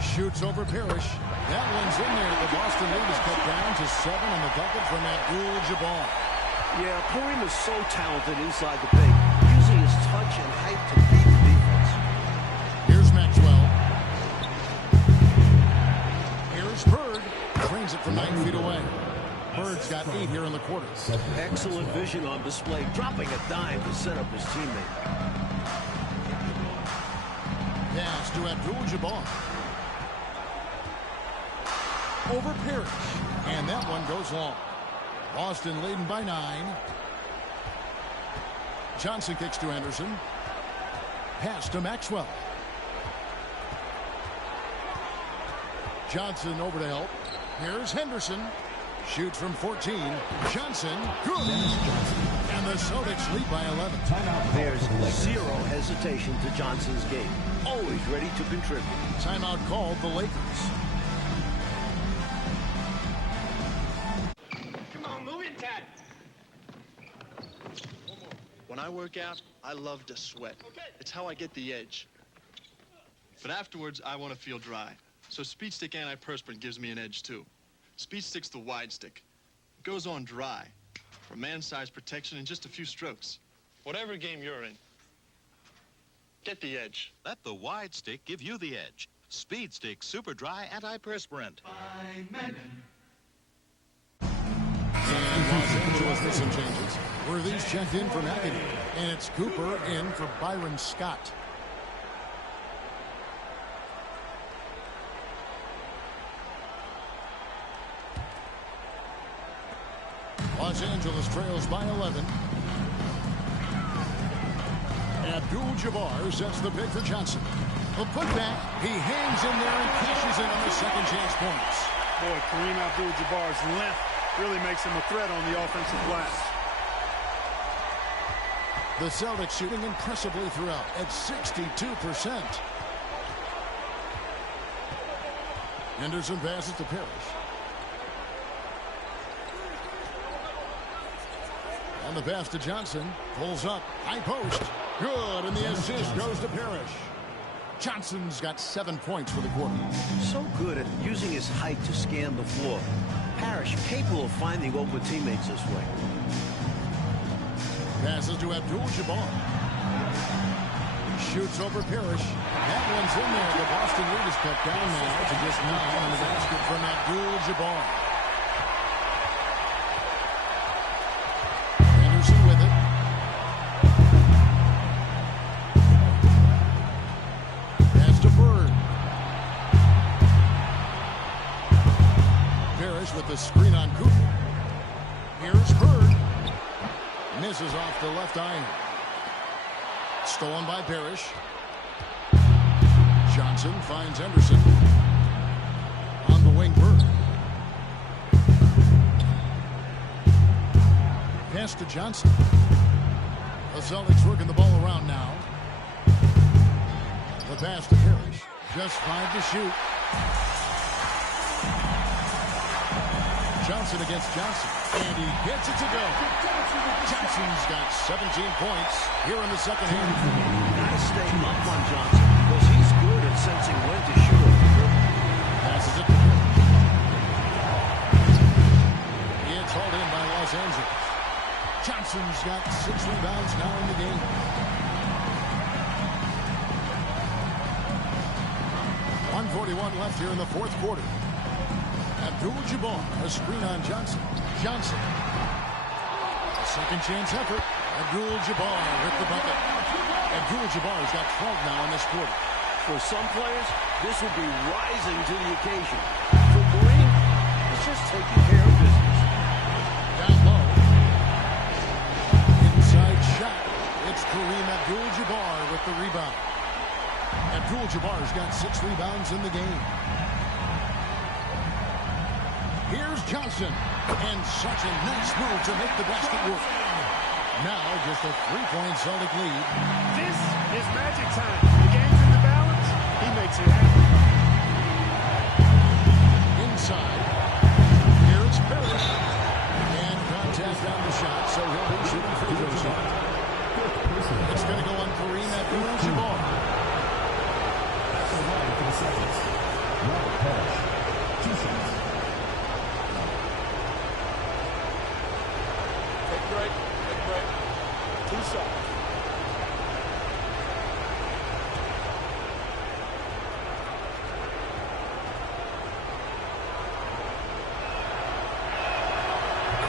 Shoots over Parrish. That one's in there. The Boston lead is cut down to 7 on the bucket from Abdul-Jabbar. Yeah, Kareem is so talented inside the paint, using his touch and height to beat the defense. Here's Maxwell. Here's Bird. Brings it from 9 feet away. Bird's got 8 here in the quarter. Excellent vision on display, dropping a dime to set up his teammate. Pass to Abdul-Jabbar. Over Parrish. And that one goes long. Boston leading by 9. Johnson kicks to Anderson. Pass to Maxwell. Johnson over to help. Here's Henderson. Shoots from 14. Johnson, good. And the Celtics lead by 11. There's zero hesitation to Johnson's game. Always ready to contribute. Timeout called the Lakers. When I work out, I love to sweat. It's how I get the edge. But afterwards, I want to feel dry. So Speed Stick Antiperspirant gives me an edge, too. Speed Stick's the wide stick. It goes on dry. For man-sized protection in just a few strokes. Whatever game you're in, get the edge. Let the wide stick give you the edge. Speed Stick Super Dry Antiperspirant. Los Angeles with some changes. Worthy's checked in for McAdoo. And it's Cooper in for Byron Scott. Los Angeles trails by 11. Abdul-Jabbar sets the pick for Johnson. A putback. He hangs in there and cashes in on the second chance points. Boy, Kareem Abdul-Jabbar's length really makes him a threat on the offensive glass. The Celtics shooting impressively throughout at 62%. Henderson passes to Parrish. And the pass to Johnson. Pulls up. High post. Good. And the assist goes to Parrish. Johnson's got 7 points for the quarter. So good at using his height to scan the floor. Parrish capable of finding open teammates this way. Passes to Abdul-Jabbar. Shoots over Parrish. That one's in there. The Boston lead is cut down now to just 9 on the basket from Abdul-Jabbar. Henderson with it. Pass to Bird. Parrish with the screen on Cooper. Here's Bird. Misses off the left iron. Stolen by Parrish. Johnson finds Henderson. On the wing, Bird. Pass to Johnson. The Celtics working the ball around now. The pass to Parrish. Just 5 to shoot. Johnson against Johnson. And he gets it to go. Johnson's got 17 points here in the second half. Gotta stay up on Johnson because he's good at sensing when to shoot. Passes it to Parrish. It's hauled in by Los Angeles. Johnson's got 6 rebounds now in the game. 2:41 left here in the fourth quarter. Abdul-Jabbar, a screen on Johnson. Johnson. A second chance effort. Abdul-Jabbar with the bucket. Abdul-Jabbar's got 12 now in this quarter. For some players, this would be rising to the occasion. For Kareem, it's just taking care of business. Down low. Inside shot. It's Kareem Abdul-Jabbar with the rebound. Abdul-Jabbar's got 6 rebounds in the game. Here's Johnson. And such a nice move to make the basket work. Now just a 3-point Celtic lead. This is magic time. The game's in the balance. He makes it happen. Inside. Here it's Parrish. And contact on the shot, so he'll be shooting free throws on. It's going to go on Kareem Abdul-Jabbar. That's the line for the Celtics. Robert Parrish. 2 shots. Take a break. Take a break. 2 shots.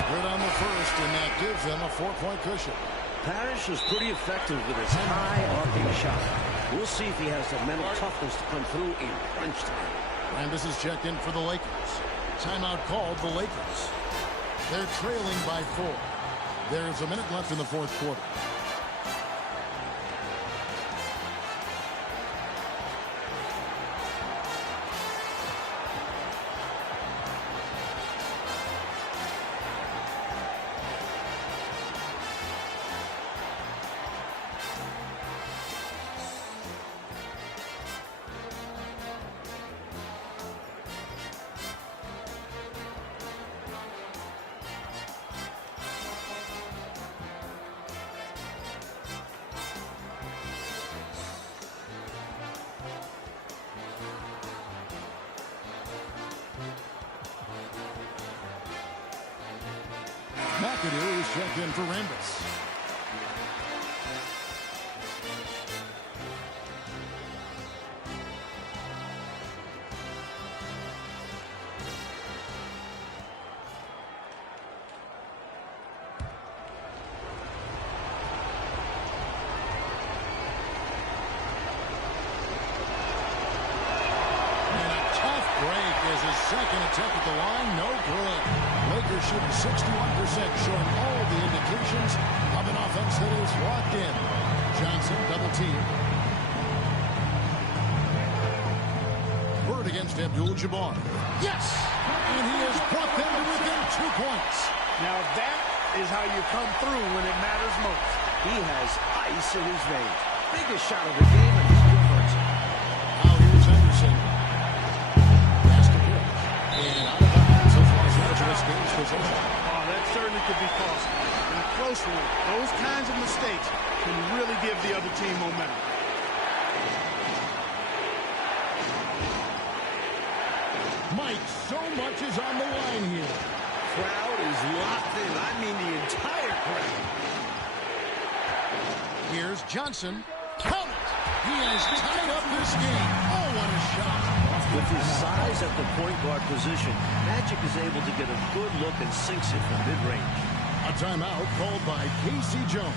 Good on the first, and that gives them a 4-point cushion. Parrish is pretty effective with his high arcing shot. We'll see if he has the mental toughness to come through in crunch time. And this is checked in for the Lakers. Timeout called the Lakers. They're trailing by 4. There's a minute left in the fourth quarter. McAdoo is checked in for Rambis. Second attempt at the line, no good. Lakers shooting 61%, showing all the indications of an offense that is locked in. Johnson, double team. Bird against Abdul-Jabbar. Yes! And he has brought them to within 2 points. Now that is how you come through when it matters most. He has ice in his veins. Biggest shot of the game, and he converts it. Now here's Henderson. And out of bounds as Los Angeles gains possession. Oh, that certainly could be costly. In a close one, those kinds of mistakes can really give the other team momentum. Mike, so much is on the line here. Crowd is locked in. I mean the entire crowd. Here's Johnson. Count it! He has tied up this game. Oh, what a shot. With his size at the point guard position, Magic is able to get a good look and sinks it from mid-range. A timeout called by Casey Jones.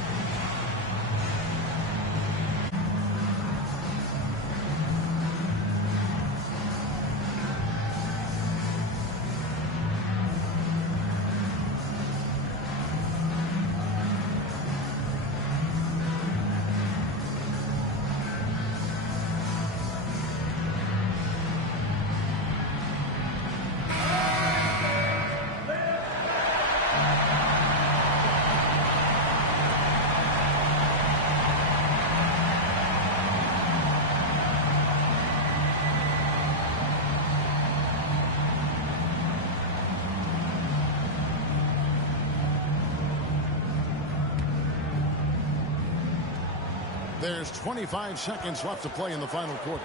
There's 25 seconds left to play in the final quarter.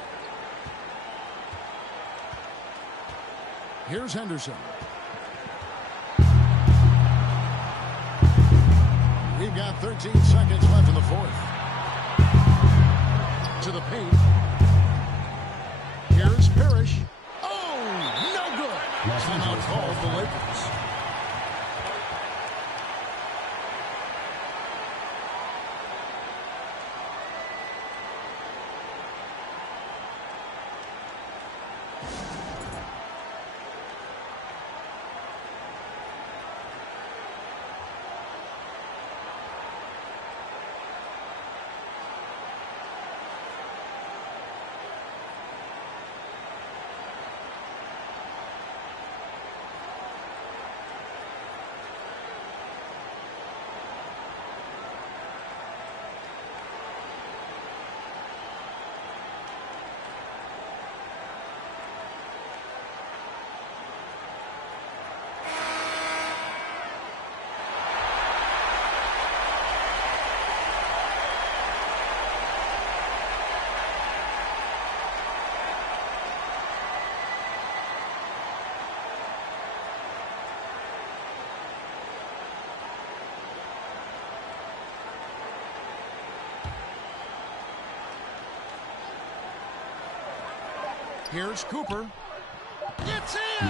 Here's Henderson. We've got 13 seconds left in the fourth. To the paint. Here's Parrish. Oh, no good. Timeout called the Lakers. Here's Cooper. It's in!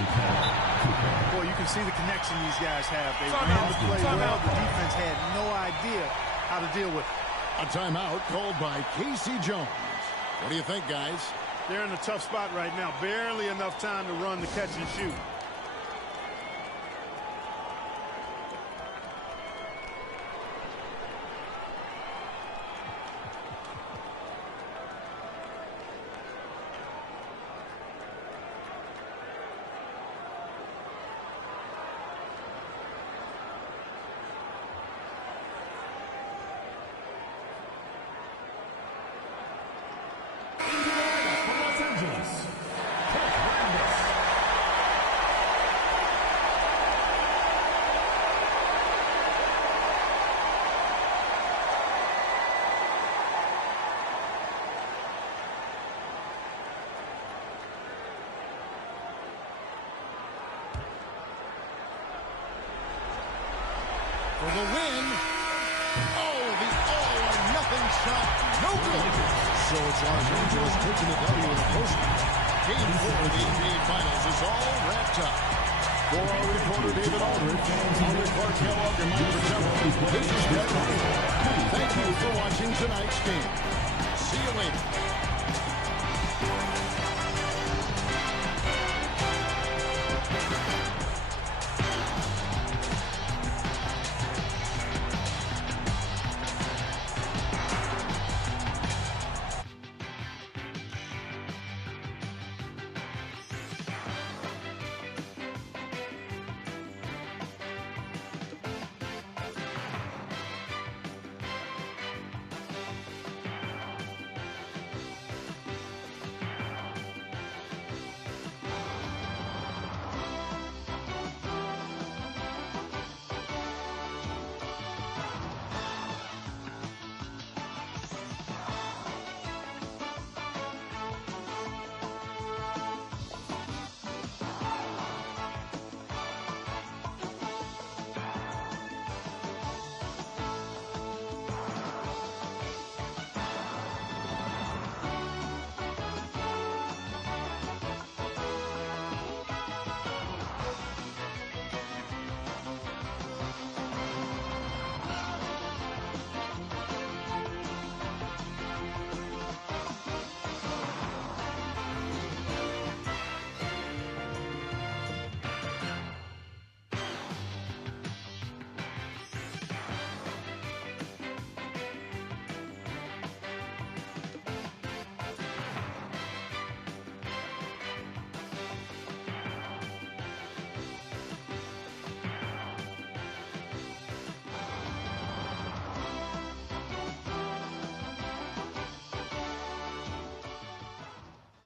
Boy, you can see the connection these guys have. They ran the play well. The defense had no idea how to deal with it. A timeout called by Casey Jones. What do you think, guys? They're in a tough spot right now. Barely enough time to run the catch and shoot. For the win. Oh, the all-or-nothing shot. No good. So it's Los Angeles taking the W in the postseason. Game 4 of the NBA Finals is all wrapped up. For our reporter, David Aldridge, on the Clark Kellogg and Mike Patel, this is Greg Hardy. Thank you for watching tonight's game. See you later.